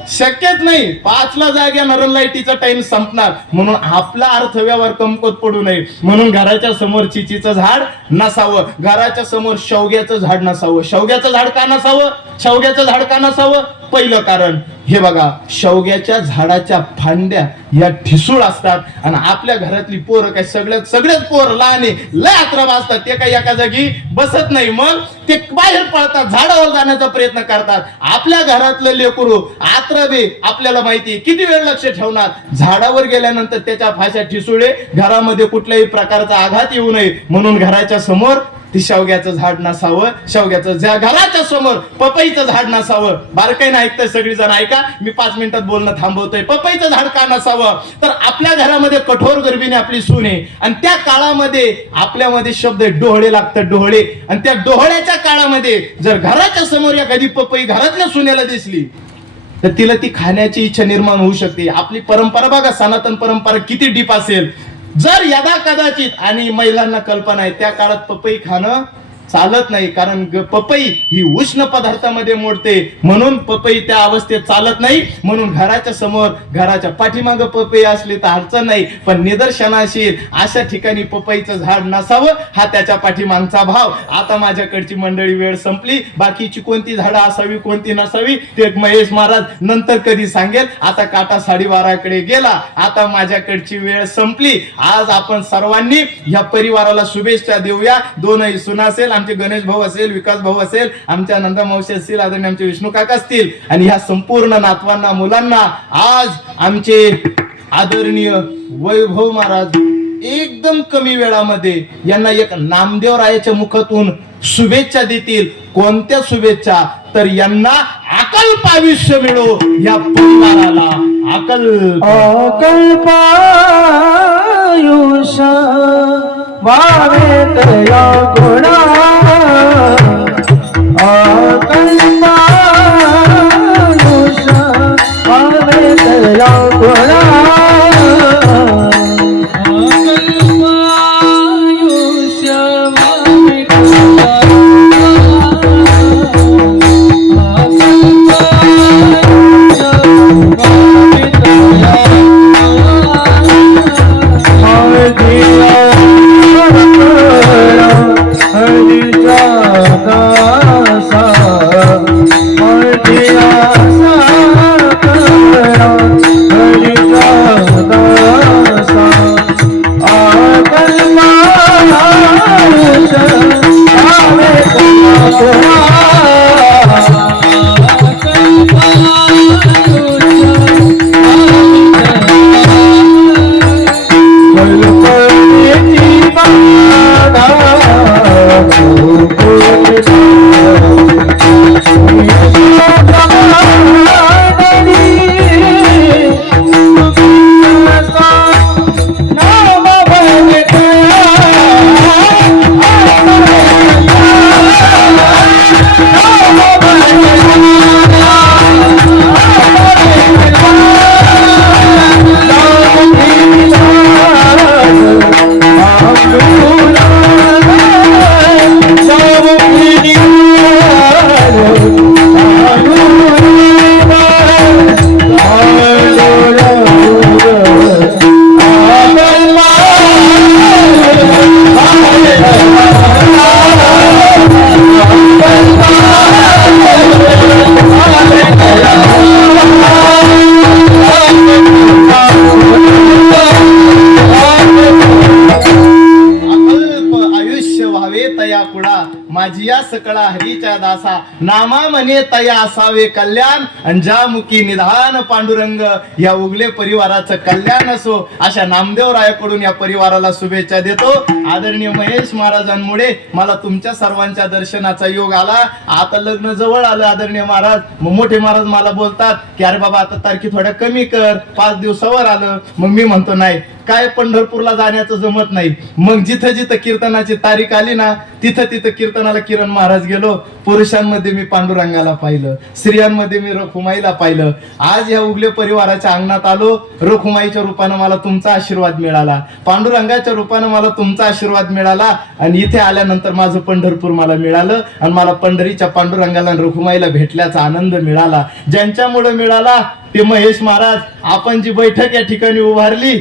शक्यच नाही. 5ला जाग येणार, लाईटीचा टाइम संपणार. म्हणून आपला अर्थव्यवहार कमकुवत पडू नये म्हणून घराच्या समोर चिचीचं झाड नसावं. घराच्या समोर शेवग्याचं झाड नसावं. शेवग्याचं झाड का नसावं? शेवग्याचं झाड का नसावं? पहिलं कारण, हे बघा, शेवग्याच्या झाडाच्या फांद्या या ठिसूळ असतात आणि आपल्या घरातली पोरं काय सगळेच पोरं लहान लय अत्रब असतात. ते काही एका जागी बसत नाही. मग ते बाहेर पळतात, झाडावर जाण्याचा प्रयत्न करतात. आपल्या घरातलं लेकरू आत्रबे आपल्याला माहिती किती वेळ लक्ष ठेवणार. झाडावर गेल्यानंतर त्याच्या फाश्या ठिसूळे, घरामध्ये कुठल्याही प्रकारचा आघात येऊ नये म्हणून घराच्या समोर ती शेवग्याचं झाड नसावं. शेवग्याचं घराच्या समोर पपईचं झाड नसावं. बारकाईनं ऐकतंय सगळीजण, ऐका, मी 5 मिनिटात बोलणं थांबवतोय. पपईचं झाड का नसावं? तर आपल्या घरामध्ये कठोर गर्भीने आपली सून आहे आणि त्या काळामध्ये आपल्यामध्ये शब्द डोहळे लागतात, डोहळे. आणि त्या डोहळ्याच्या काळामध्ये जर घराच्या समोर एखादी पपई घरातल्या सुनेला दिसली तर तिला ती खाण्याची इच्छा निर्माण होऊ शकते. आपली परंपरा बघा, सनातन परंपरा किती डीप असेल. जर यदा कदाचित, आणि महिलांना कल्पना आहे त्या काळात पपई खाणं चालत नाही, कारण पपई ही उष्ण पदार्थामध्ये मोडते, म्हणून पपई त्या अवस्थेत चालत नाही. म्हणून घराच्या समोर, घराच्या पाठीमागं पपई असली तर अडचण नाही, पण निदर्शनाशील अशा ठिकाणी पपईचं झाड नसावं, हा त्याच्या पाठीमागचा भाव. आता माझ्याकडची मंडळी वेळ संपली. बाकीची कोणती झाडं असावी कोणती नसावी ते महेश महाराज नंतर कधी सांगेल. आता काटा 12:30कडे गेला. आता माझ्याकडची वेळ संपली. आज आपण सर्वांनी ह्या परिवाराला शुभेच्छा देऊया. दोनही सुना असेल, आमचे गणेश भाऊ असेल, विकास भाऊ असेल, आमच्या नंदा मावशी असतील, आदरणीय आमचे विष्णू काका असतील, आणि ह्या संपूर्ण नातवांना, मुलांना आज आमचे आदरणीय वैभव महाराज एकदम कमी वेळामध्ये यांना एक नामदेव रायाच्या मुखातून शुभेच्छा देतील. कोणत्या शुभेच्छा? तर यांना अकल्प आयुष्य मिळो, या परिवाराला अकल्प अकल्पायुष भावेत या गुणा अकल्पायुष भावेत या गुणा माझी या सकळा हरीच्या दासा नामा म्हणे तया असावे कल्याण, आणि ज्या मुखी निधान पांडुरंग, या उगले परिवाराचं कल्याण असो, अशा नामदेव रायाकडून या परिवाराला शुभेच्छा देतो. आदरणीय महेश महाराजांमुळे मला तुमच्या सर्वांच्या दर्शनाचा योग आला. आता लग्न जवळ आलं आदरणीय महाराज. मग मोठे महाराज मला बोलतात की अरे बाबा आता तारखी थोड्या कमी कर, 5 दिवसावर आलं. मग मी म्हणतो नाही, काय पंढरपूरला जाण्याचं जमत नाही. मग जिथं जिथं कीर्तनाची तारीख आली ना, तिथं तिथं कीर्तनाला किरण महाराज गेलो. पुरुषांमध्ये मी पांडुरंगाला पाहिलं, स्त्रियांमध्ये मी रखुमाईला पाहिलं. आज या उगले परिवाराच्या अंगणात आलो. रखुमाईच्या रूपानं मला तुमचा आशीर्वाद मिळाला, पांडुरंगाच्या रूपानं मला तुमचा आशीर्वाद मिळाला, आणि इथे आल्यानंतर माझं पंढरपूर मला मिळालं, आणि मला पंढरीच्या पांडुरंगाला आणि रखुमाईला भेटल्याचा आनंद मिळाला. ज्यांच्यामुळे मिळाला ते महेश महाराज. आपण जी बैठक या ठिकाणी उभारली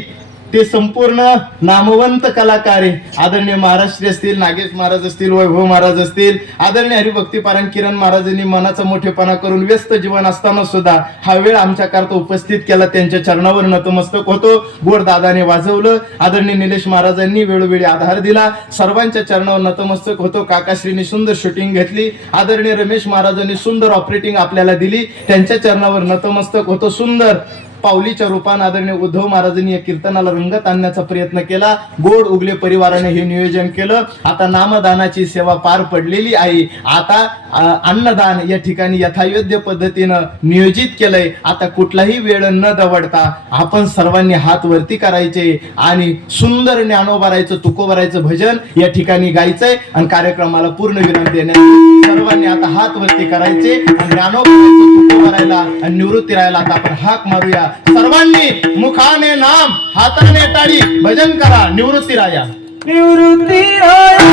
ते संपूर्ण नामवंत कलाकार आहे. आदरणीय महाराष्ट्री असतील, नागेश महाराज असतील, वैभव महाराज असतील, आदरणीय हरिभक्तीपारायण किरण महाराजांनी मनाचा मोठेपणा करून व्यस्त जीवन असताना सुद्धा हा वेळ आमच्याकरता उपस्थित केला. त्यांच्या चरणावर नतमस्तक होतो. गोड दादाने वाजवलं. आदरणीय निलेश महाराजांनी वेळोवेळी आधार दिला. सर्वांच्या चरणावर नतमस्तक होतो. काकाश्रींनी सुंदर शूटिंग घेतली. आदरणीय रमेश महाराजांनी सुंदर ऑपरेटिंग आपल्याला दिली. त्यांच्या चरणावर नतमस्तक होतो. सुंदर पावलीच्या रूपाने आदरणीय उद्धव महाराजांनी या कीर्तनाला रंगत आणण्याचा प्रयत्न केला. गोड उगले परिवाराने हे नियोजन केलं. आता नामदानाची सेवा पार पडलेली आहे. आता अन्नदान या ठिकाणी यथायोग्य पद्धतीनं नियोजित केलंय. आता कुठलाही वेळ न दवडता आपण सर्वांनी हात वरती करायचे आणि सुंदर ज्ञानोबारायचं तुकोबारायचं भजन या ठिकाणी गायचंय, आणि कार्यक्रमाला पूर्ण विराम देण्यात सर्वांनी आता हात वरती करायचे आणि ज्ञानोबारायचं तुकोबारायला आणि निवृत्ती राहायला आता आपण हाक मारूया. सर्वांनी मुखाने नाम हाताने टाळी भजन करा निवृत्ती राया निवृत्ती राया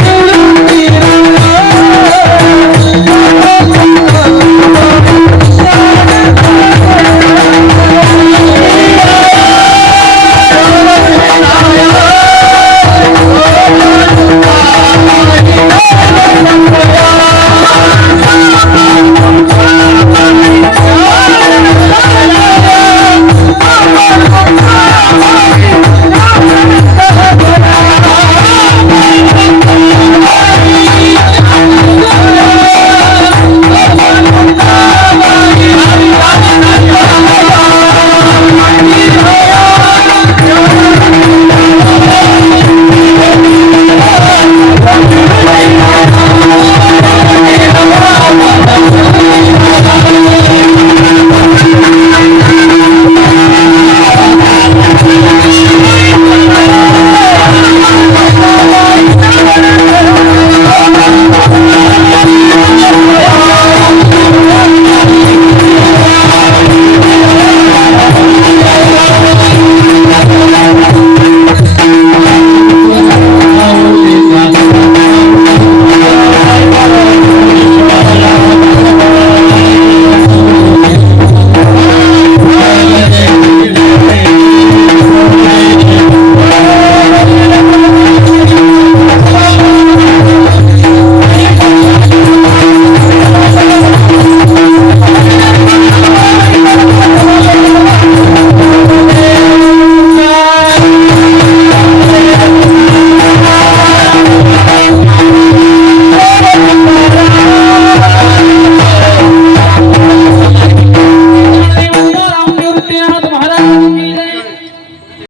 निवृत्ती राया